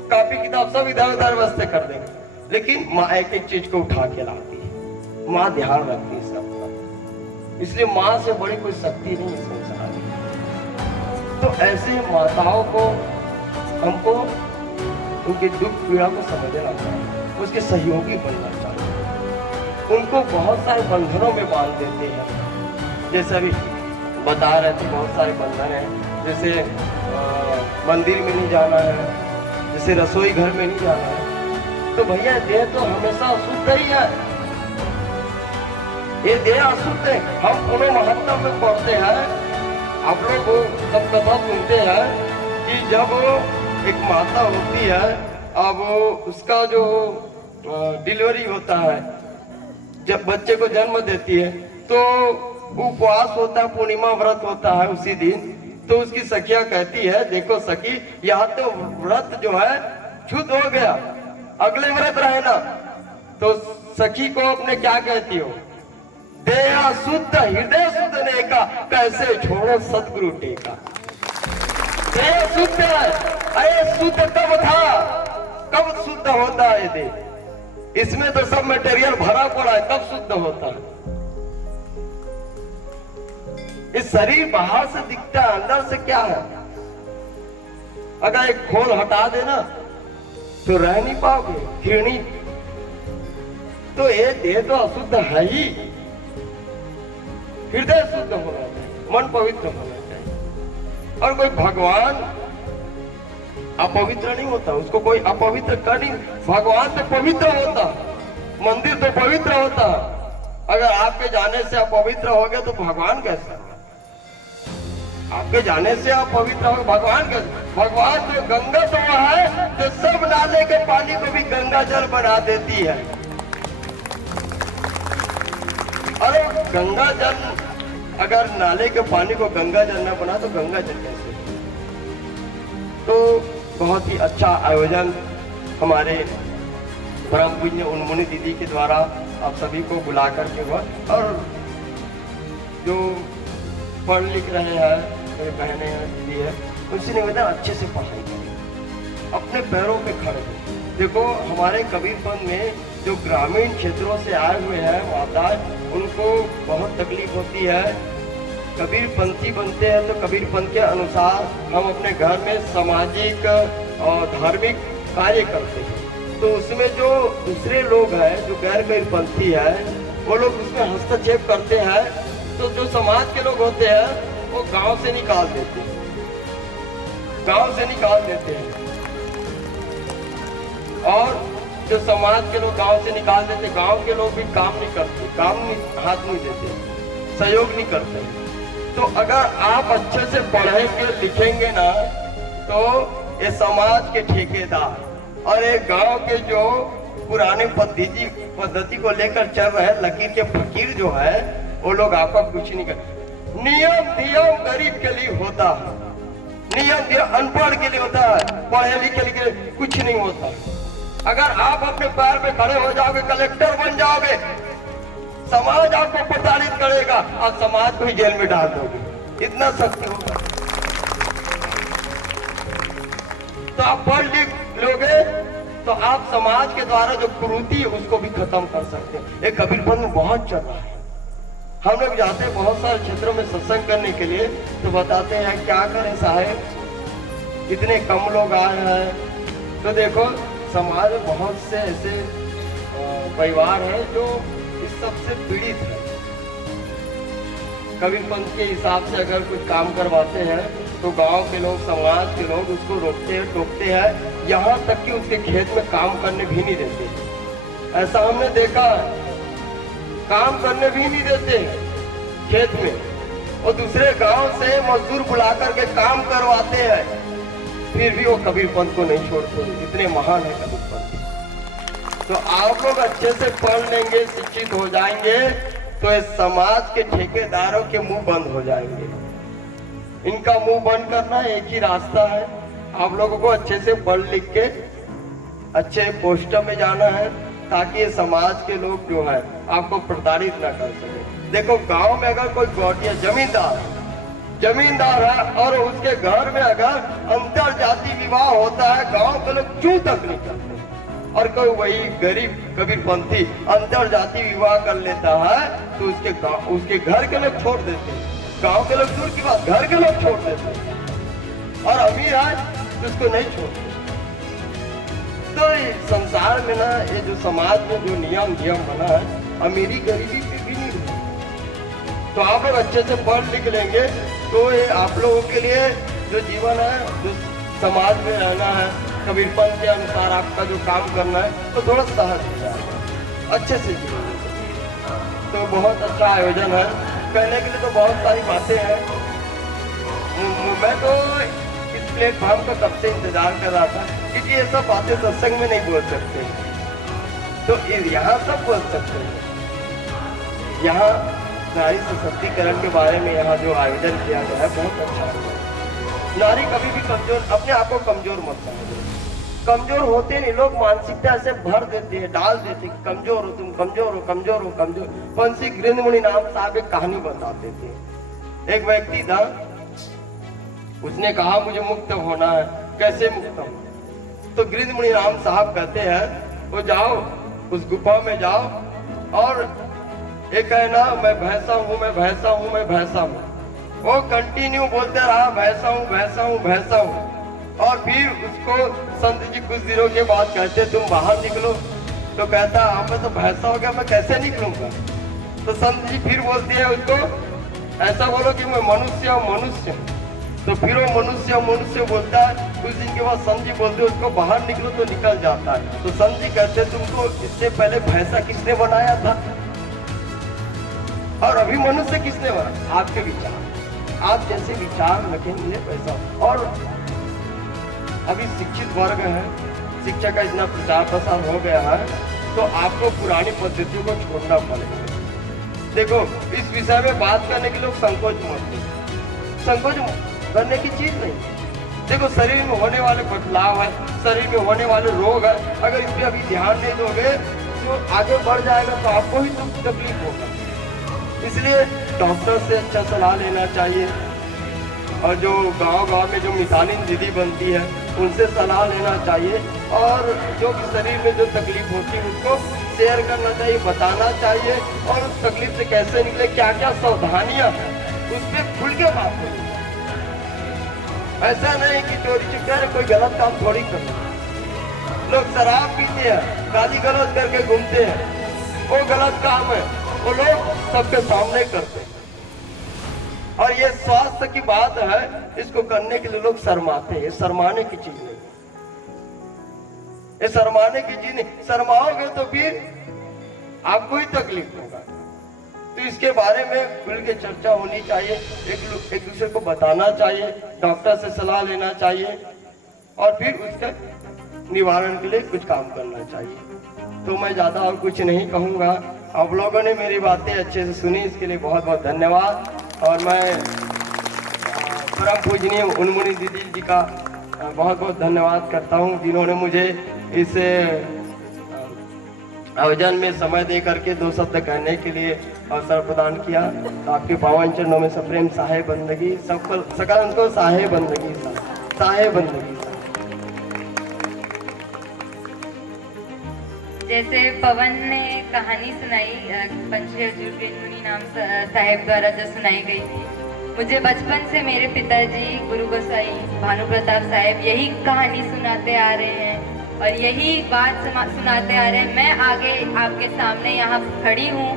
कॉपी किताब सब इधर उधर बस्ते कर देंगे, लेकिन माँ एक एक चीज को उठा के लाती है। माँ ध्यान रखती है सबका, इसलिए माँ से बड़ी कोई शक्ति नहीं है संसार में। तो ऐसे माताओं को हमको उनके दुख पीड़ा को समझना चाहिए, उसके सहयोगी बनना चाहिए। उनको बहुत सारे बंधनों में बांध देते हैं, जैसे अभी बता रहे थे बहुत सारे बंधन हैं, जैसे मंदिर में नहीं जाना है, जैसे रसोई घर में नहीं जाना है। तो भैया देह तो हमेशा अशुद्ध ही है, ये देह अशुद्ध है। हम पुनः 72 में पढ़ते हैं, आप लोग वो सब कथा सुनते हैं कि जब एक माता होती है, अब उसका जो डिलीवरी होता है, जब बच्चे को जन्म देती है, तो उपवास होता है, पूर्णिमा व्रत होता है उसी दिन। तो उसकी सखिया कहती है, देखो सखी, यहाँ तो व्रत जो है छूत हो गया, अगले व्रत रहना। तो सखी को अपने क्या कहती हो, देहा शुद्ध हृदय शुद्ध ने का, कैसे छोड़ो सदगुरु टेका। देह शुद्ध है, अरे शुद्ध कब था, कब शुद्ध होता है देह? इसमें तो सब मटेरियल भरा पड़ा है, कब शुद्ध होता है? इस शरीर बाहर से दिखता है, अंदर से क्या है? अगर एक खोल हटा देना तो रह नहीं पाओगे, घृणी। तो ये देह तो अशुद्ध है ही। हृदय शुद्ध होना चाहिए, मन पवित्र होना चाहिए। और कोई भगवान अपवित्र नहीं होता, उसको कोई अपवित्र कर नहीं। भगवान तो पवित्र होता, मंदिर तो पवित्र होता। अगर आपके जाने से अपवित्र हो गए तो भगवान कैसा? आपके जाने से आप पवित्र हो, भगवान कैसे? भगवान जो गंगा तो है जो सब नाले के पानी को भी गंगा जल बना देती है। अरे गंगा जल, अगर नाले के पानी को गंगा जल न बना तो गंगा जल कैसे? तो बहुत ही अच्छा आयोजन हमारे परम पूज्य उन्मुनी दीदी के द्वारा आप सभी को बुला करके हुआ। और जो पढ़ लिख रहे हैं मेरे बहने हैं, दीदी है, उनसे निवेदन अच्छे से पढ़ाई करें, अपने पैरों पे खड़े हो। देखो हमारे कबीरपंथ में जो ग्रामीण क्षेत्रों से आए हुए हैं माता, उनको बहुत तकलीफ होती है। कबीरपंथी बनते हैं तो कबीरपंथ के अनुसार हम अपने घर में सामाजिक और धार्मिक कार्य करते हैं। तो उसमें जो दूसरे लोग हैं जो गैर कबीरपंथी है, वो लोग उसमें हस्तक्षेप करते हैं। तो जो समाज के लोग होते हैं वो गांव से निकाल देते हैं, गांव से निकाल देते हैं। और जो समाज के लोग गांव से निकाल देते, गांव के लोग भी काम नहीं करते, काम नहीं, हाथ नहीं देते, सहयोग नहीं करते। तो अगर आप अच्छे से पढ़ेंगे लिखेंगे ना, तो ये समाज के ठेकेदार और एक गांव के जो पुराने पद्धति को लेकर चल रहे लकीर के फकीर जो है, वो लोग आपका कुछ नहीं कर। नियम गरीब के लिए होता है, नियम अनपढ़ के लिए होता है, पढ़े लिखे के लिए कुछ नहीं होता। अगर आप अपने पैर पे खड़े हो जाओगे, कलेक्टर बन जाओगे, समाज आपको प्रताड़ित करेगा और समाज को ही जेल में डाल दोगे, इतना सख्त होगा। तो आप पढ़ लिख लोगे तो आप समाज के द्वारा जो कुरीति है उसको भी खत्म कर सकते हैं। एक कबीरपंथ में बहुत चल रहा है। हम लोग जाते हैं बहुत सारे क्षेत्रों में सत्संग करने के लिए, तो बताते हैं क्या करें साहेब, इतने कम लोग आए हैं। तो देखो समाज में बहुत से ऐसे परिवार हैं जो इस सबसे पीड़ित है। कबीरपंथ के हिसाब से अगर कुछ काम करवाते हैं तो गांव के लोग, समाज के लोग उसको रोकते हैं, टोकते हैं, यहाँ तक कि उसके खेत में काम करने भी नहीं देते। ऐसा हमने देखा है, काम करने भी नहीं देते खेत में। और दूसरे गांव से मजदूर बुला करके काम करवाते हैं, फिर भी वो कबीरपंथ को नहीं छोड़ते। इतने महान है कबीरपंथ। तो आप लोग अच्छे से पढ़ लेंगे, शिक्षित हो जाएंगे, तो इस समाज के ठेकेदारों के मुंह बंद हो जाएंगे। इनका मुंह बंद करना एक ही रास्ता है, आप लोगों को अच्छे से पढ़ लिख के अच्छे पोस्ट में जाना है, ताकि ये समाज के लोग जो है आपको प्रताड़ित ना कर सके। देखो गांव में अगर कोई गौटिया जमींदार है और उसके घर में अगर अंतर जाति विवाह होता है, गांव के लोग चूं तक नहीं करते। और कोई वही गरीब कबीरपंथी अंतर जाति विवाह कर लेता है तो उसके घर के लोग छोड़ देते हैं। गांव के लोग दूर की बात, घर के लोग छोड़ देते हैं। और अमीर है तो उसको नहीं छोड़ते। तो संसार में ना, ये जो समाज में जो नियम बना है, अमीरी गरीबी पे भी नहीं रुकता। तो आप लोग अच्छे से पढ़ लिख लेंगे तो ये आप लोगों के लिए जो जीवन है, जो समाज में रहना है, कबीरपंथ के अनुसार आपका जो काम करना है, तो थोड़ा सहज हो जाएगा, अच्छे से जीवन। तो बहुत अच्छा आयोजन है। कहने के लिए तो बहुत सारी बातें हैं। मैं तो इस प्लेटफॉर्म का कब से इंतजार कर रहा था, क्योंकि ये सब बातें सत्संग में नहीं बोल सकते, तो यहाँ सब बोल सकते हैं। यहाँ नारी सशक्तिकरण के बारे में यहाँ जो आयोजन किया गया है बहुत अच्छा है। नारी कभी भी कमजोर, अपने आप को कमजोर मत समझो। कमजोर होते नहीं, लोग मानसिकता ऐसे भर देते हैं, डाल देते हैं, कमजोर हो तुम, कमजोर हो, कमजोर हो, कमजोर। पंसी गृंदमुनि नाम साहब एक कहानी बताते थे। एक व्यक्ति था, उसने कहा मुझे मुक्त होना है, कैसे मुक्त हो? तो गृंदमुनि राम साहब कहते हैं वो जाओ उस गुफा में जाओ और एक है ना, मैं भैंसा हूँ, मैं भैंसा हूँ, मैं भैंसा हूँ। वो कंटिन्यू बोलते रहा भैंसा हूँ, भैंसा हूँ, भैंसा हूँ। और फिर उसको संत जी कुछ दिनों के बाद कहते तुम बाहर निकलो, तो कहता मैं तो भैंसा हो गया, मैं कैसे निकलूंगा? तो संत जी फिर बोलते हैं उसको ऐसा बोलो कि मैं मनुष्य हूँ, मनुष्य। तो फिर वो मनुष्य मनुष्य बोलता है। कुछ दिन के बाद संत जी बोलते उसको बाहर निकलो, तो निकल जाता है। तो संत जी कहते तुमको इससे पहले भैंसा किसने बनाया था और अभी मनुष्य किसने बनाया? आपके विचार, आप जैसे विचार रखेंगे पैसा। और अभी शिक्षित वर्ग है, शिक्षा का इतना प्रचार प्रसार हो गया है, तो आपको पुरानी पद्धतियों को छोड़ना पड़ेगा। देखो इस विषय में बात करने के लोग संकोच मत करो, संकोच करने की चीज नहीं। देखो शरीर में होने वाले बदलाव है, शरीर में होने वाले रोग है, अगर इस पे अभी ध्यान नहीं दोगे तो आगे बढ़ जाएगा तो आपको ही तकलीफ होगा। इसलिए डॉक्टर से अच्छा सलाह लेना चाहिए, और जो गांव-गांव में जो मिसालिन दीदी बनती है उनसे सलाह लेना चाहिए, और जो भी शरीर में जो तकलीफ होती है उसको शेयर करना चाहिए, बताना चाहिए, और उस तकलीफ से कैसे निकले, क्या क्या सावधानियां हैं उस पर खुल के बात करें। ऐसा नहीं कि चोरी चुपचारे कोई गलत काम थोड़ी करते। लोग शराब पीते हैं, गाली गलौज करके घूमते हैं, वो गलत काम है, वो लोग सबके सामने करते हैं। और ये स्वास्थ्य की बात है, इसको करने के लिए लोग शर्माते हैं। ये शर्माने की चीज नहीं, ये शर्माने की चीज नहीं। शर्माओगे तो फिर आपको ही तकलीफ होगा। तो इसके बारे में खुल के चर्चा होनी चाहिए, एक दूसरे को बताना चाहिए, डॉक्टर से सलाह लेना चाहिए, और फिर उसका निवारण के लिए कुछ काम करना चाहिए। तो मैं ज्यादा और कुछ नहीं कहूँगा। आप लोगों ने मेरी बातें अच्छे से सुनी, इसके लिए बहुत बहुत धन्यवाद। और मैं परम पूजनीय उन्मुनी दीदी जी का बहुत बहुत धन्यवाद करता हूँ, जिन्होंने मुझे इस आयोजन में समय दे करके दो शब्द कहने के लिए अवसर प्रदान किया। तो आपके पावन चरणों में सप्रेम साहे बंदगी, सकल उनको साहे बंदगी, साहे बंदगी। जैसे पवन ने कहानी सुनाई, पंछी हजूर गृंदमुनि नाम साहेब द्वारा जो सुनाई गई थी, मुझे बचपन से मेरे पिताजी गुरु गोसाई भानु प्रताप साहेब यही कहानी सुनाते आ रहे हैं और यही बात सुनाते आ रहे हैं। मैं आगे आपके सामने यहाँ खड़ी हूँ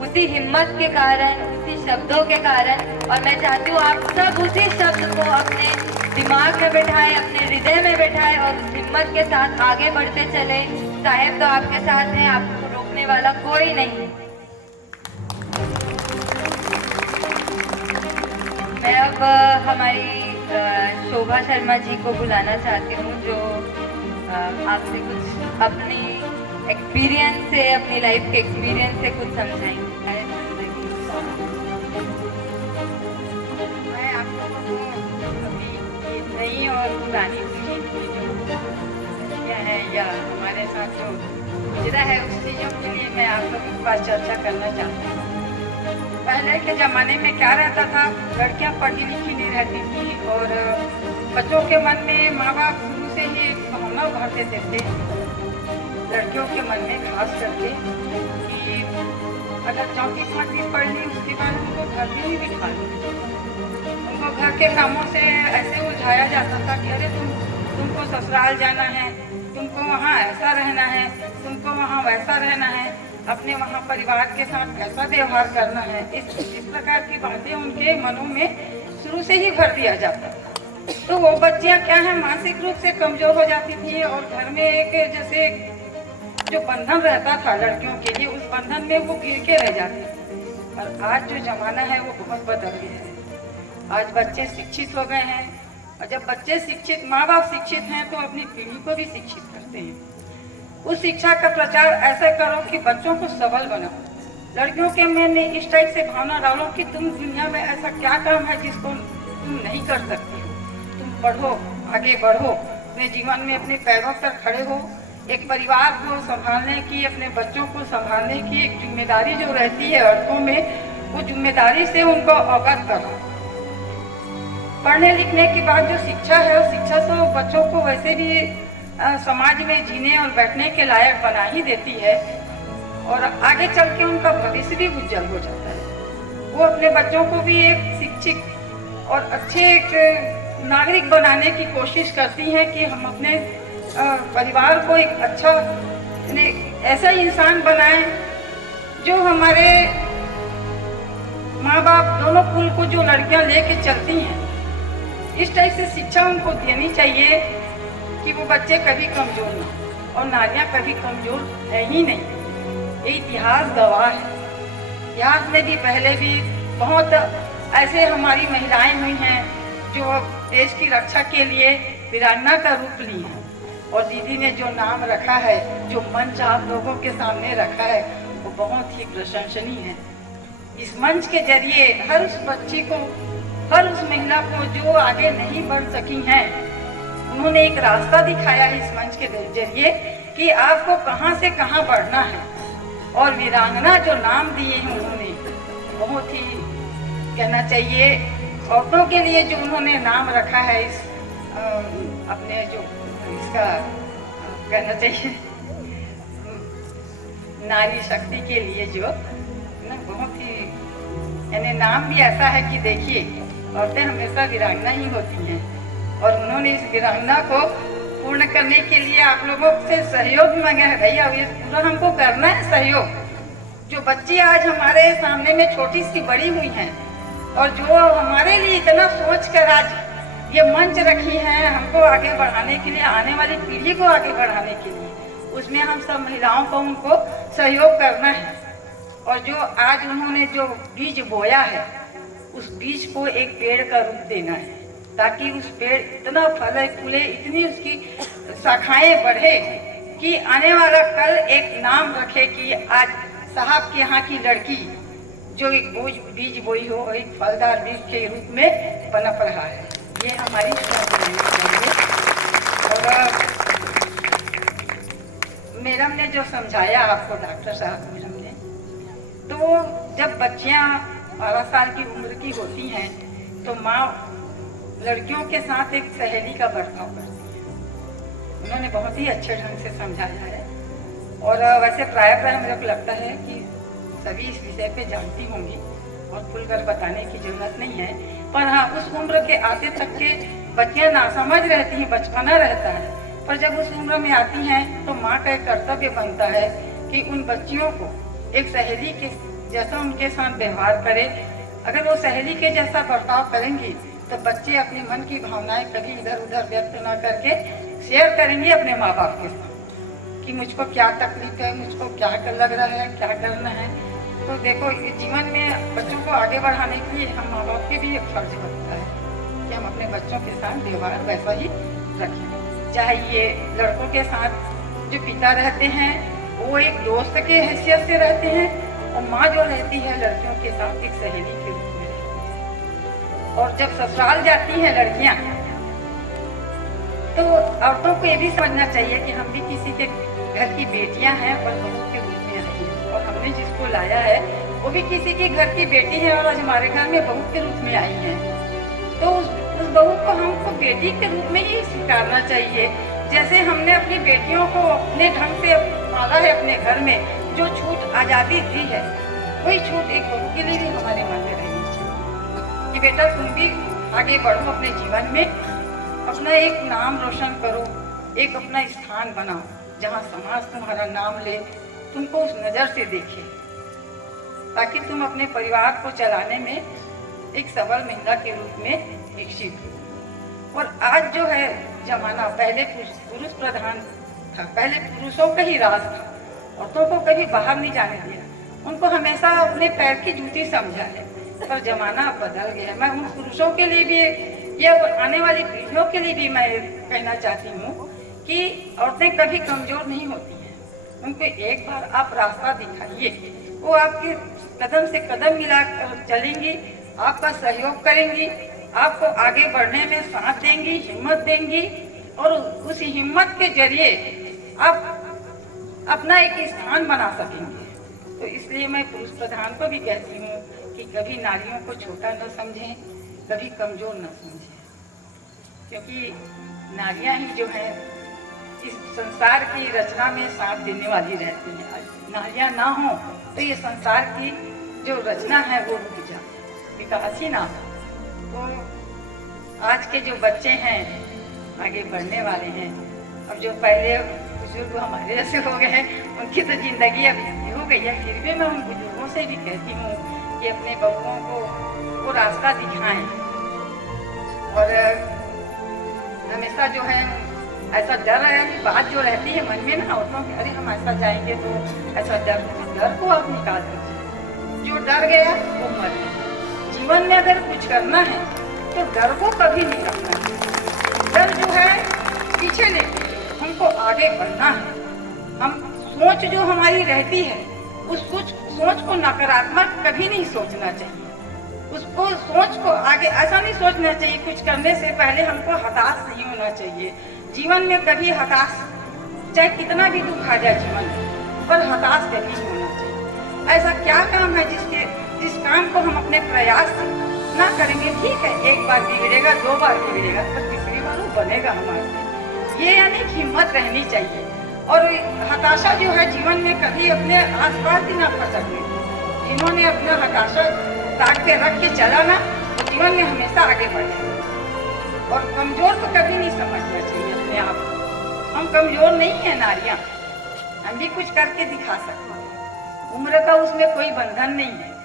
उसी हिम्मत के कारण, उसी शब्दों के कारण, और मैं चाहती हूँ आप सब उसी शब्द को अपने दिमाग में बैठाएं, अपने हृदय में बैठाएं और उस हिम्मत के साथ आगे बढ़ते चले। साहेब तो आपके साथ हैं, आपको रोकने वाला कोई नहीं। मैं अब हमारी शोभा शर्मा जी को बुलाना चाहती हूँ, जो आपसे कुछ अपनी एक्सपीरियंस से, अपनी लाइफ के एक्सपीरियंस से कुछ समझाएंगे। मैं आप लोगों को अभी ये नई और पुरानी पीढ़ी की जो चीज़ें हैं या हमारे साथ जो गुजरा है उस चीज़ों के लिए मैं आप लोगों के पास चर्चा करना चाहती हूँ। पहले के ज़माने में क्या रहता था, लड़कियाँ पढ़ी लिखी नहीं रहती थी और बच्चों के मन में माँ बाप शुरू से ही भावना भर देते थे, लड़कियों के मन में खास करके, कि अगर 4वीं-5वीं पढ़ ली उसके बाद उनको घर भी नहीं बिठा दी। उनको घर के कामों से ऐसे उलझाया जाता था कि अरे तुमको ससुराल जाना है, तुमको वहाँ ऐसा रहना है, तुमको वहाँ वैसा रहना है, अपने वहाँ परिवार के साथ ऐसा व्यवहार करना है। इस प्रकार की बातें उनके मनों में शुरू से ही भर दिया जाता। तो वो बच्चियाँ क्या है, मानसिक रूप से कमजोर हो जाती थी और घर में एक जैसे जो बंधन रहता था लड़कियों के लिए, उस बंधन में वो गिर के रह जाती थी। और आज जो ज़माना है वो बहुत बदल गया है। आज बच्चे शिक्षित हो गए हैं, और जब बच्चे शिक्षित, माँ बाप शिक्षित हैं तो अपनी पीढ़ी को भी शिक्षित करते हैं। उस शिक्षा का प्रचार ऐसे करो कि बच्चों को सबल बनाओ। लड़कियों के मन में इस टाइप से भावना डालो कि तुम दुनिया में ऐसा क्या काम है जिसको तुम नहीं कर सकती हो। तुम पढ़ो, आगे बढ़ो, अपने जीवन में अपने पैरों पर खड़े हो। एक परिवार को संभालने की, अपने बच्चों को संभालने की एक जिम्मेदारी जो रहती है औरतों में, वो जिम्मेदारी से उनको अवगत करो। पढ़ने लिखने के बाद जो शिक्षा है, वो शिक्षा तो बच्चों को वैसे भी समाज में जीने और बैठने के लायक बना ही देती है, और आगे चल के उनका भविष्य भी उज्जवल हो जाता है। वो अपने बच्चों को भी एक शिक्षित और अच्छे एक नागरिक बनाने की कोशिश करती हैं कि हम अपने परिवार को एक अच्छा, ऐसा इंसान बनाएं जो हमारे माँ बाप दोनों कुल को जो लड़कियां लेके चलती हैं, इस टाइप से शिक्षा उनको देनी चाहिए कि वो बच्चे कभी कमजोर ना, और नारियां कभी कमजोर है ही नहीं। ये इतिहास गवाह है। इतिहास में भी पहले भी बहुत ऐसे हमारी महिलाएं हुई हैं जो देश की रक्षा के लिए वीरांगना का रूप ली हैं, और दीदी ने जो नाम रखा है, जो मंच आप लोगों के सामने रखा है, वो बहुत ही प्रशंसनीय है। इस मंच के जरिए हर उस बच्ची को, हर उस महिला को जो आगे नहीं बढ़ सकी हैं, उन्होंने एक रास्ता दिखाया है इस मंच के जरिए कि आपको कहां से कहां बढ़ना है। और वीरांगना जो नाम दिए हैं उन्होंने, बहुत ही कहना चाहिए औरतों के लिए जो उन्होंने नाम रखा है, इस अपने जो इसका कहना चाहिए नारी शक्ति के लिए जो ना, बहुत ही यानी नाम भी ऐसा है कि देखिए औरतें हमेशा वीरांगना ही होती हैं, और उन्होंने इस वीरांगना को पूर्ण करने के लिए आप लोगों से सहयोग मांगा है। भैया ये पूरा हमको करना है सहयोग। जो बच्ची आज हमारे सामने में छोटी सी बड़ी हुई हैं, और जो हमारे लिए इतना सोच कर आज ये मंच रखी है हमको आगे बढ़ाने के लिए, आने वाली पीढ़ी को आगे बढ़ाने के लिए, उसमें हम सब महिलाओं को उनको सहयोग करना है। और जो आज उन्होंने जो बीज बोया है, उस बीज को एक पेड़ का रूप देना है, ताकि उस पेड़ इतना फले फूले, इतनी उसकी शाखाएं बढ़े कि आने वाला कल एक नाम रखे कि आज साहब के यहाँ की लड़की जो एक बीज बोई हो, एक फलदार बीज के रूप में पनप रहा है। ये हमारी और मैडम ने जो समझाया आपको, डॉक्टर साहब मैडम ने, तो जब बच्चियाँ 12 साल की उम्र की होती हैं तो माँ लड़कियों के साथ एक सहेली का बर्ताव करती है। उन्होंने बहुत ही अच्छे ढंग से समझाया है, और वैसे प्राय मेरे को लगता है कि सभी इस विषय पे जानती होंगी और खुलकर बताने की जरूरत नहीं है। पर हाँ, उस उम्र के आते तक के बच्चियाँ नासमझ रहती हैं, बचपना रहता है, पर जब उस उम्र में आती हैं तो माँ का एक कर्तव्य बनता है कि उन बच्चियों को एक सहेली के जैसा उनके साथ व्यवहार करे। अगर वो सहेली के जैसा बर्ताव करेंगी तो बच्चे अपने मन की भावनाएं कभी इधर उधर व्यक्त ना करके शेयर करेंगे अपने माँ बाप के साथ कि मुझको क्या तकलीफ है, मुझको क्या लग रहा है, क्या करना है। तो देखो, जीवन में बच्चों को आगे बढ़ाने के लिए हम माँ बाप के भी एक फर्ज बनता है कि हम अपने बच्चों के साथ व्यवहार वैसा ही रखें। चाहे ये लड़कों के साथ जो पिता रहते हैं वो एक दोस्त के हैसियत से रहते हैं, और माँ जो रहती है लड़कियों के साथ एक सहेली के रूप में रहती है। और जब ससुराल जाती हैं लड़कियाँ, तो औरतों को ये भी समझना चाहिए कि हम भी किसी के घर की बेटियां हैं और बहू के रूप में आई हैं, और हमने जिसको लाया है वो भी किसी के घर की बेटी है और आज हमारे घर में बहू के रूप में आई है। तो उस बहू को हमको बेटी के रूप में ही स्वीकारना चाहिए। जैसे हमने अपनी बेटियों को अपने ढंग से पाला है अपने घर में, जो छूट आज़ादी दी है, वही छूट एक बहू के लिए भी हमारे मन में रहनी चाहिए कि बेटा तुम भी आगे बढ़ो अपने जीवन में, अपना एक नाम रोशन करो, एक अपना स्थान बनाओ जहाँ समाज तुम्हारा नाम ले, तुमको उस नज़र से देखे, ताकि तुम अपने परिवार को चलाने में एक सबल महिला के रूप में विकसित हो। और आज जो है जमाना, पहले पुरुष प्रधान था, पहले पुरुषों का ही राज था, औरतों को कभी बाहर नहीं जाने दिया। उनको हमेशा अपने पैर की जूती समझा है। पर जमाना अब बदल गया। मैं उन पुरुषों के लिए भी या आने वाली पीढ़ियों के लिए भी मैं कहना चाहती हूँ कि औरतें कभी कमजोर नहीं होती हैं। उनको एक बार आप रास्ता दिखाइए, वो आपके कदम से कदम मिलाकर चलेंगी, आपका सहयोग करेंगी, आपको आगे बढ़ने में साथ देंगी, हिम्मत देंगी और उस हिम्मत के जरिए आप अपना एक स्थान बना सकेंगे। तो इसलिए मैं पुरुष प्रधान को भी कहती हूँ कि कभी नारियों को छोटा न समझें, कभी कमजोर न समझें, क्योंकि नारियां ही जो हैं इस संसार की रचना में साथ देने वाली रहती हैं। नारियां ना हो तो ये संसार की जो रचना है वो रुक जाए, विकास ही ना हो। तो आज के जो बच्चे हैं आगे बढ़ने वाले हैं। अब जो पहले बुजुर्ग हमारे जैसे हो गए हैं उनकी तो जिंदगी अब इतनी हो गई है, फिर भी मैं उन बुजुर्गों से भी कहती हूँ कि अपने बच्चों को वो रास्ता दिखाएं और हमेशा जो है ऐसा डर है बात जो रहती है मन में ना औरतों की, अरे हम ऐसा जाएंगे तो ऐसा डर को आप निकाल दीजिए। जो डर गया वो मर गया। जीवन में अगर कुछ करना है तो डर को कभी नहीं रखना है। डर जो है पीछे नहीं, हमको आगे बढ़ना है। हम सोच जो हमारी रहती है उस सोच को नकारात्मक कभी नहीं सोचना चाहिए। उसको सोच को आगे ऐसा नहीं सोचना चाहिए, कुछ करने से पहले हमको हताश नहीं होना चाहिए। जीवन में कभी हताश, चाहे कितना भी दुख आ जाए जीवन में, पर हताश कभी नहीं होना चाहिए। ऐसा क्या काम है जिस काम को हम अपने प्रयास ना करेंगे, ठीक है एक बार बिगड़ेगा, 2 बार बिगड़ेगा, पर तीसरी बार वो बनेगा हमारे। ये यानी हिम्मत रहनी चाहिए। और हताशा जो है जीवन में कभी अपने आसपास ही ना फंसने। जिन्होंने अपना हताशा ताक के रख के चला ना तो जीवन में हमेशा आगे बढ़े। और कमजोर को कभी नहीं समझना चाहिए अपने आप को। हम कमजोर नहीं है नारियां, हम भी कुछ करके दिखा सकते हैं। उम्र का उसमें कोई बंधन नहीं है।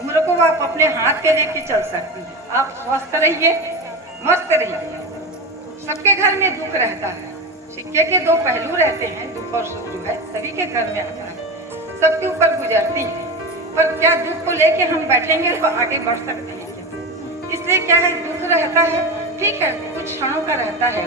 उम्र को आप अपने हाथ पे लेके चल सकती हैं। आप स्वस्थ रहिए, मस्त रहिए। सबके घर में दुख रहता है, सिक्के के 2 पहलू रहते हैं, दुख और सुख जो है सभी के घर में आता है, सबके ऊपर गुजरती है। पर क्या दुख को लेके हम बैठेंगे तो आगे बढ़ सकते हैं क्या? इसलिए क्या है, दुख रहता है, ठीक है कुछ क्षणों का रहता है,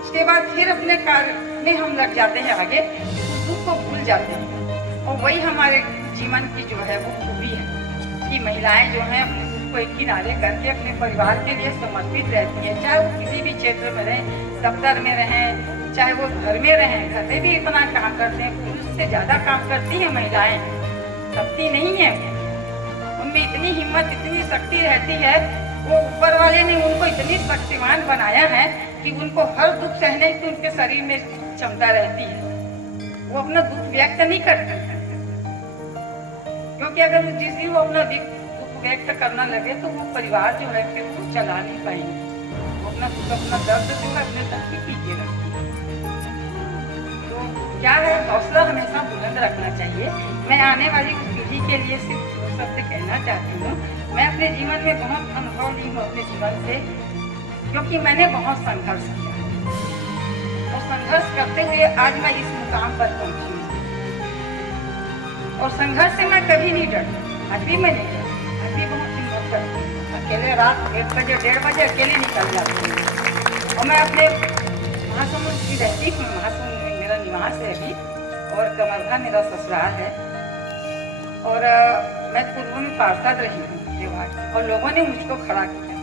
उसके बाद फिर अपने कार्य में हम लग जाते हैं आगे, उस दुख को भूल जाते हैं। और वही हमारे जीवन की जो है वो खूबी है कि महिलाएं जो हैं अपने दुख को एक किनारे करके अपने परिवार के लिए समर्पित रहती हैं। चाहे वो किसी भी क्षेत्र में रहें, दफ्तर में रहें, चाहे वो घर में रहें, घर में भी इतना काम करते हैं, पुरुष से ज्यादा काम करती हैं महिलाएं। शक्ति नहीं है उनमें, इतनी हिम्मत, इतनी शक्ति रहती है। वो ऊपर वाले ने उनको इतनी शक्तिमान बनाया है कि उनको हर दुख सहने की उनके शरीर में क्षमता रहती है। वो अपना दुख व्यक्त नहीं करते, क्योंकि अगर जिस दिन वो अपना दुख व्यक्त करना लगे तो वो परिवार जो है फिर वो चला नहीं पाएंगे। वो अपना दुख, अपना दर्द जो है अपने तक ही पीछे रखते हैं। तो क्या है, हौसला हमेशा बुलंद रखना चाहिए। मैं आने वाली उस पीढ़ी के लिए सिर्फ सबसे कहना चाहती हूँ, मैं अपने जीवन में बहुत अनुभव ली हूँ अपने जीवन से, क्योंकि मैंने बहुत संघर्ष किया और संघर्ष करते हुए आज मैं इस मुकाम पर पहुंची हूँ। और संघर्ष से मैं कभी नहीं डरती, आज भी मैं नहीं डरती, आज भी बहुत हिम्मत करती हूँ। अकेले रात 1 बजे 1:30 बजे अकेले निकल जाती हूँ। और मैं अपने महासमुंद की रहती हूँ, महासमुंद में मेरा निवास है अभी, और कमरघा मेरा ससुराल है। और मैं पूर्व में पार्षद रही हूँ देवास, और लोगों ने मुझको खड़ा किया,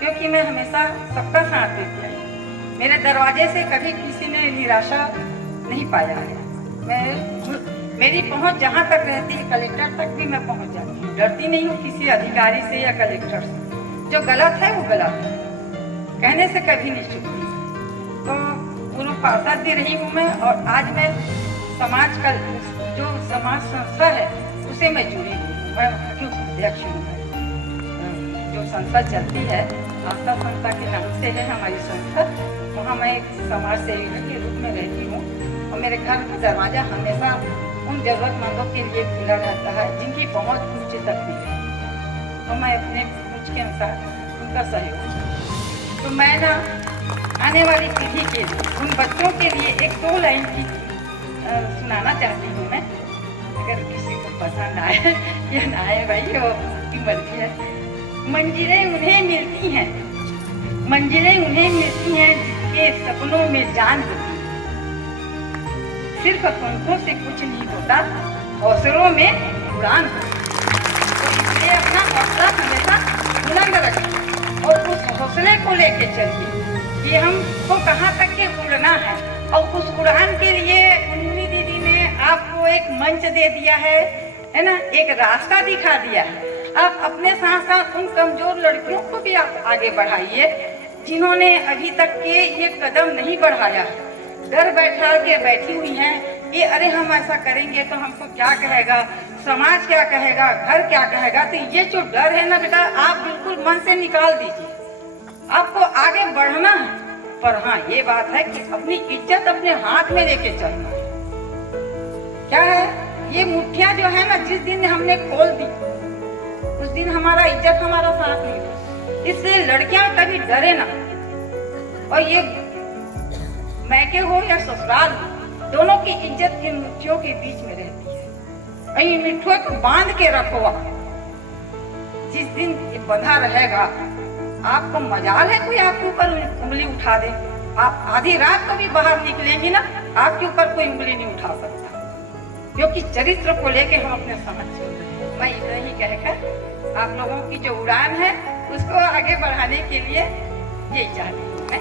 क्योंकि मैं हमेशा सबका साथ देती आई। मेरे दरवाजे से कभी किसी ने निराशा नहीं पाया है। मेरी पहुंच जहाँ तक रहती है, कलेक्टर तक भी मैं पहुंच जाती हूँ। डरती नहीं हूँ किसी अधिकारी से या कलेक्टर से। जो गलत है वो गलत है, कहने से कभी नहीं चुकती। तो पूर्व पार्षद भी रही हूँ मैं, और आज मैं समाज का जो समाज संस्था है उसे मैं जुड़ी हूँ। मैं क्यों अध्यक्ष हूँ। जो संस्था चलती है आस्था संस्था के नाम से है हमारी संस्था, वहाँ मैं एक समाज सेविका के रूप में रहती हूँ। और मेरे घर का दरवाजा हमेशा उन जरूरतमंदों के लिए खुला रहता है जिनकी पहुँच ऊँचे तक नहीं है, और मैं अपने पहुँच के अनुसार उनका सहयोग। तो मैं ना आने वाली पीढ़ी के लिए, उन बच्चों के लिए एक 2 लाइन की सुनाना चाहती हूँ मैं, अगर किसी को पसंद आए या ना आए भाई, वो उसकी मर्जी है। मंजिलें उन्हें मिलती हैं, मंजिलें उन्हें मिलती हैं जिसके सपनों में जान होती है। सिर्फ पंखों से कुछ नहीं होता, हौसलों में उड़ान होती है। तो इसलिए अपना हौसला हमेशा बुलंद रखें और उस हौसले को लेके चलिए कि हमको कहाँ तक के उड़ना है। और उस उड़ान के लिए उन्नी दीदी ने आपको एक मंच दे दिया है ना, एक रास्ता दिखा दिया है। आप अपने साथ साथ उन कमजोर लड़कियों को भी आप आगे बढ़ाइए जिन्होंने अभी तक के ये कदम नहीं बढ़ाया है, घर बैठा के बैठी हुई हैं कि अरे हम ऐसा करेंगे तो हमको क्या कहेगा, समाज क्या कहेगा, घर क्या कहेगा। तो ये जो डर है ना बेटा, आप बिल्कुल मन से निकाल दीजिए। आपको आगे बढ़ना है, पर हाँ ये बात है कि अपनी इज्जत अपने हाथ में लेके चलना है। क्या है, ये मुठ्ठियां जो है ना, जिस दिन हमने खोल दी उस दिन हमारा इज्जत हमारा साथ नहीं था। इसलिए लड़कियां कभी डरे ना। और ये मैके हो या ससुराल हो, दोनों की इज्जत इन मुठ्ठियों के बीच में रहती है। और ये मुठ्ठियों को बांध के रखो। जिस दिन ये बंधा रहेगा, आपको मजाल है कोई आपके ऊपर उंगली उठा दे। आप आधी रात को भी बाहर निकलेंगी ना, आपके ऊपर कोई उंगली नहीं उठा सकता, क्योंकि चरित्र को लेके हम अपने समझ चल रहे हैं। मैं इतना ही कहकर आप लोगों की जो उड़ान है उसको आगे बढ़ाने के लिए यही चाहती हूँ मैं।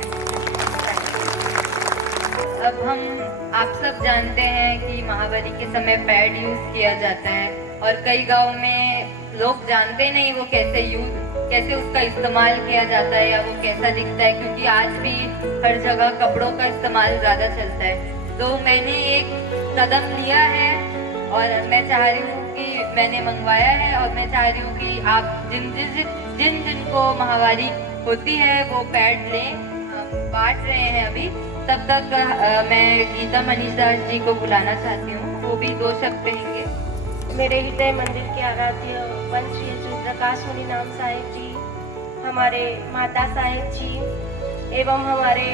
अब हम आप सब जानते हैं कि महावारी के समय पैड यूज किया जाता है और कई गांव में लोग जानते नहीं वो कैसे उसका इस्तेमाल किया जाता है या वो कैसा दिखता है, क्योंकि आज भी हर जगह कपड़ों का इस्तेमाल ज़्यादा चलता है। तो मैंने एक कदम लिया है और मैं चाह रही हूँ कि मैंने मंगवाया है और मैं चाह रही हूँ कि आप जिनको महावारी होती है वो पैड लें। बांट रहे हैं अभी, तब तक मैं गीता मनीष दास जी को बुलाना चाहती हूँ, वो भी 2 शब्द कहेंगे। मेरे हृदय मंदिर के आराध्य वन श्री प्रकाश मुनि नाम साहेब जी, हमारे माता साहेब जी एवं हमारे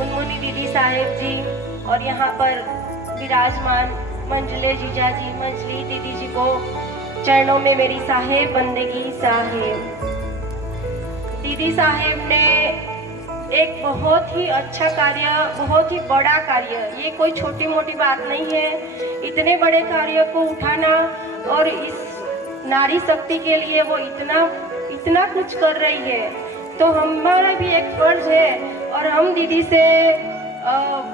उन्मुनी दीदी साहेब जी और यहाँ पर विराजमान मंजले जीजा जी, मंजली दीदी जी को चरणों में मेरी साहेब बंदगी साहेब। दीदी साहेब ने एक बहुत ही अच्छा कार्य, बहुत ही बड़ा कार्य, ये कोई छोटी मोटी बात नहीं है। इतने बड़े कार्य को उठाना और इस नारी शक्ति के लिए वो इतना कुछ कर रही है, तो हमारा भी एक फर्ज है और हम दीदी से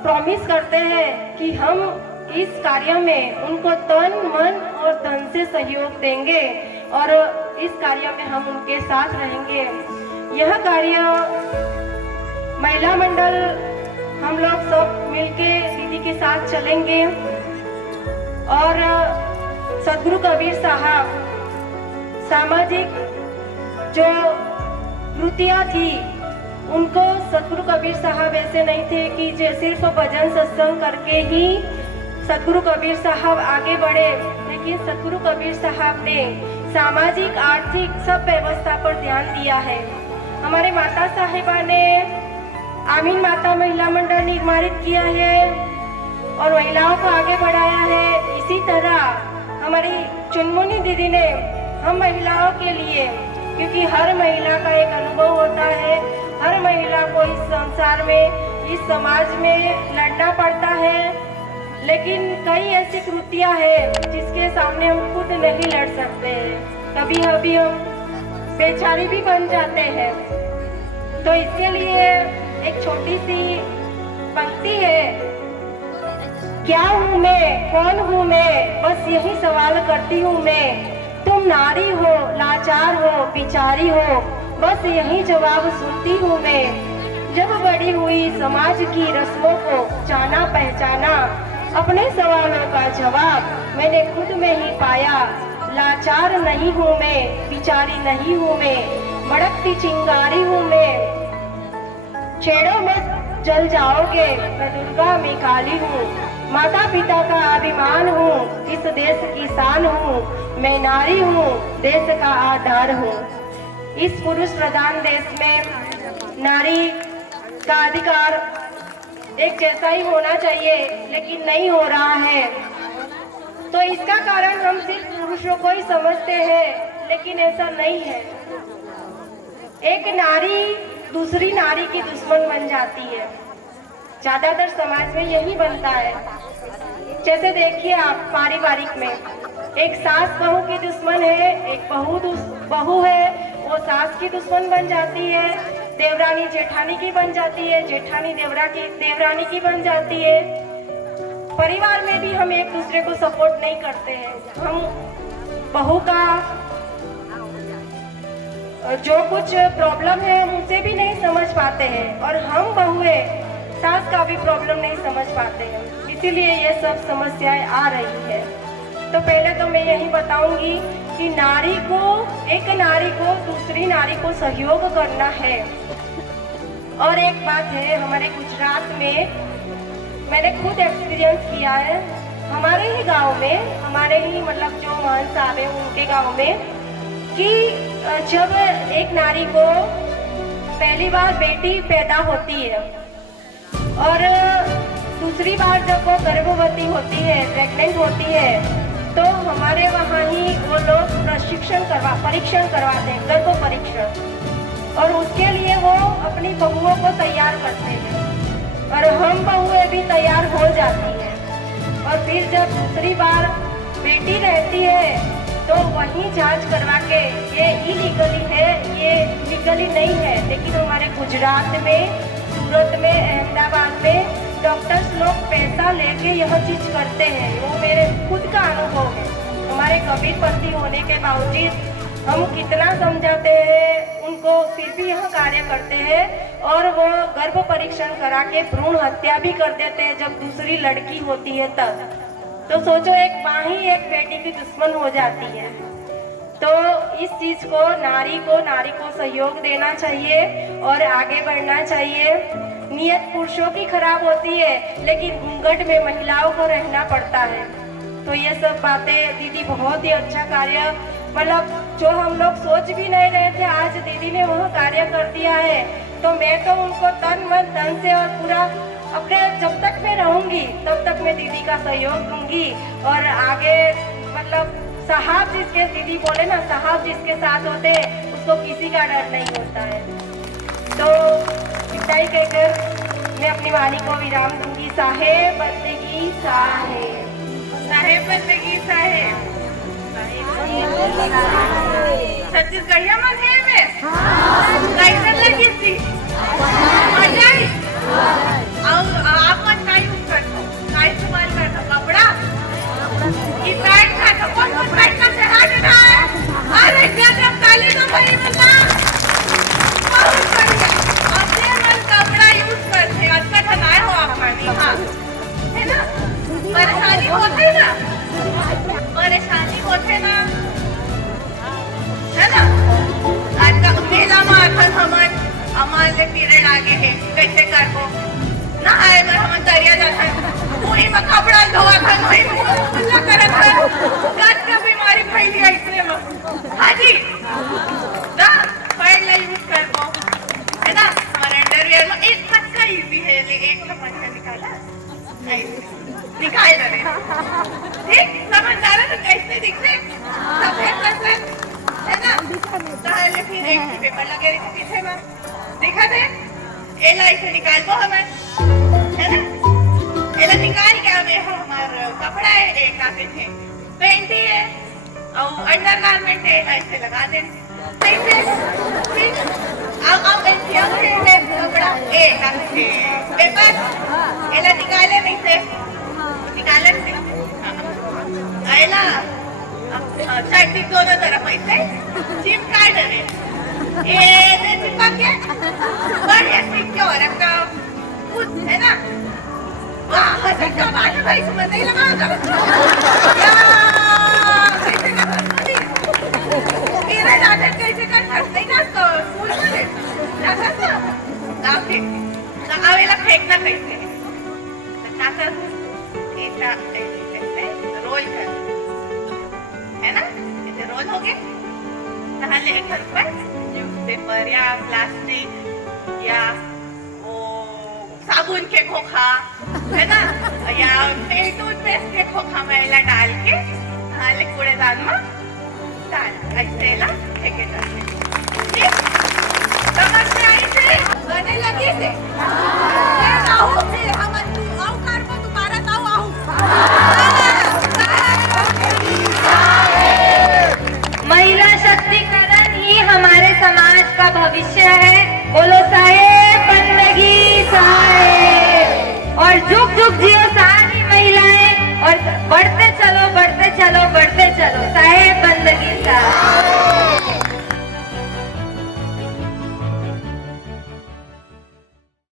प्रॉमिस करते हैं कि हम इस कार्य में उनको तन मन और धन से सहयोग देंगे और इस कार्य में हम उनके साथ रहेंगे। यह कार्य महिला मंडल हम लोग सब मिलके दीदी के साथ चलेंगे और सदगुरु कबीर साहब सामाजिक जो वृत्तियाँ थी उनको सदगुरु कबीर साहब ऐसे नहीं थे कि जो सिर्फ भजन सत्संग करके ही सदगुरु कबीर साहब आगे बढ़े, लेकिन सदगुरु कबीर साहब ने सामाजिक आर्थिक सब व्यवस्था पर ध्यान दिया है। हमारे माता साहिबा ने आमीन माता महिला मंडल निर्माणित किया है और महिलाओं को आगे बढ़ाया है। इसी तरह हमारी चुनमुनी दीदी ने हम महिलाओं के लिए, क्योंकि हर महिला का एक अनुभव होता है, हर महिला को इस संसार में, इस समाज में लड़ना पड़ता है, लेकिन कई ऐसी कृतियां हैं जिसके सामने हम खुद नहीं लड़ सकते हैं। कभी कभी हम बेचारी भी बन जाते हैं। तो इसके लिए एक छोटी सी पंक्ति है, क्या हूँ मैं, कौन हूँ मैं, बस यही सवाल करती हूँ मैं। तुम नारी हो, लाचार हो, बिचारी हो, बस यही जवाब सुनती हूँ मैं। जब बड़ी हुई समाज की रस्मों को जाना पहचाना, अपने सवालों का जवाब मैंने खुद में ही पाया। लाचार नहीं हूँ मैं, बिचारी नहीं हूँ मैं, भड़कती चिंगारी हूँ मैं। छेड़ो मत जल जाओगे, मैं दुर्गा में काली हूँ। माता पिता का अभिमान हूँ, इस देश की शान हूँ। मैं नारी हूँ, देश का आधार हूँ। इस पुरुष प्रधान देश में नारी का अधिकार एक जैसा ही होना चाहिए, लेकिन नहीं हो रहा है। तो इसका कारण हम सिर्फ पुरुषों को ही समझते हैं, लेकिन ऐसा नहीं है। एक नारी दूसरी नारी की दुश्मन बन जाती है। ज्यादातर समाज में यही बनता है। जैसे देखिए आप पारिवारिक में एक सास बहू की दुश्मन है, एक बहू है वो सास की दुश्मन बन जाती है, देवरानी जेठानी की बन जाती है, जेठानी देवरानी की बन जाती है। परिवार में भी हम एक दूसरे को सपोर्ट नहीं करते हैं। हम बहू का जो कुछ प्रॉब्लम है हम उसे भी नहीं समझ पाते हैं, और हम बहुएं सास का भी प्रॉब्लम नहीं समझ पाते हैं। इसीलिए ये सब समस्याएं आ रही है। तो पहले तो मैं यही बताऊंगी कि एक नारी को दूसरी नारी को सहयोग करना है। और एक बात है, हमारे गुजरात में मैंने खुद एक्सपीरियंस किया है। हमारे ही गांव में, हमारे ही मतलब जो महंत साहब है उनके गांव में, कि जब एक नारी को पहली बार बेटी पैदा होती है और दूसरी बार जब वो गर्भवती होती है, प्रेग्नेंट होती है, तो हमारे वहाँ ही वो लोग परीक्षण करवाते हैं, गर्भ परीक्षण, और उसके लिए वो अपनी बहुओं को तैयार करते हैं और हम बहुएं भी तैयार हो जाती है। और फिर जब दूसरी बार बेटी रहती है तो वहीं जांच करवा के ये इलीगली है, ये लीगली नहीं है। लेकिन हमारे गुजरात में, सूरत में, अहमदाबाद में डॉक्टर्स लोग पैसा लेके यह चीज करते हैं। वो मेरे खुद का अनुभव है। हमारे कबीरपंथी होने के बावजूद हम कितना समझाते हैं उनको, फिर भी यह कार्य करते हैं और वो गर्भ परीक्षण करा के भ्रूण हत्या भी कर देते हैं जब दूसरी लड़की होती है तब। तो सोचो, एक माँ ही एक बेटी की दुश्मन हो जाती है। तो इस चीज को नारी को सहयोग देना चाहिए और आगे बढ़ना चाहिए। नियत पुरुषों की खराब होती है, लेकिन घूंघट में महिलाओं को रहना पड़ता है। तो ये सब बातें दीदी बहुत ही अच्छा कार्य, मतलब जो हम लोग सोच भी नहीं रहे थे, आज दीदी ने वह कार्य कर दिया है। तो मैं तो उनको तन मन धन से और पूरा अपने, जब तक मैं रहूंगी तब तक मैं दीदी का सहयोग दूंगी। और आगे मतलब साहब जिसके, दीदी बोले ना, साहब जिसके साथ होते उसको किसी का डर नहीं होता है। तो इतना ही कहकर मैं अपनी वाणी को विराम दूंगी। साहेब बंदगी साहेब, साहेब बंदगी साहेब, छत्तीसगढ़िया में है में कैसे लगी थी मजा आई। आपण काय यूज करतो, काय इस्तेमाल करतो, कपड़ा की पैंट का, कौन पैंट का शहर है। अरे क्या जब ताली तो भाई बता बहुत बढ़िया अपने मन कपड़ा यूज करते। अच्छा बनाए हो आपण, हाँ है ना। परेशानी होते ना, परेशानी होते ना, है ना। आज का मेला में आखन हमारे पीरियड आगे है, कैसे करबो ना आए में हम तरिया जाता है, वही में कपड़ा धोआ था, वही में मुल्ला करत है, गैस का बीमारी फैली है इसने में। हाँ जी ना, पहले यूज करबो, है ना। हमारे अंडरवियर में एक मटका इजी है, एक का मटका निकाला, निकाल रहे ठीक, समझदार है। तो कैसे दिखते सफेद सफेद, है ना। तो फिर एक पेपर लगे रही पीछे में दिखा दे, एला इसे निकाल दो हमें, है ना। एला निकाल के हमें हमारा कपड़ा है, एक आते थे पेंट ही है और अंडरगारमेंट है, ऐसे लगा दे सही से ठीक। अब ऐसे कपड़ा एक आते थे पेपर, एला निकाले नहीं थे, निकाले थे एला साइड दोनों तरफ ऐसे चिपका डरे, ये चिपका के बढ़िया सिक्योर का कुछ, है ना। वाह हसका बात भाई समझ नहीं लगा मेरा दादा कैसे कर सकते ना, तो स्कूल में दादा तो काफी ना आवेला फेंकना कैसे दादा ऐसा ऐसे रोल कर, है ना। ऐसे रोल हो गए ताले घर पर न्यूज़पेपर या प्लास्टिक या वो साबुन के खोखा, है ना, या टूथपेस्ट के खोखा मैला डाल के हाले कूड़ेदान में डाल ऐसे ला फेंके जाते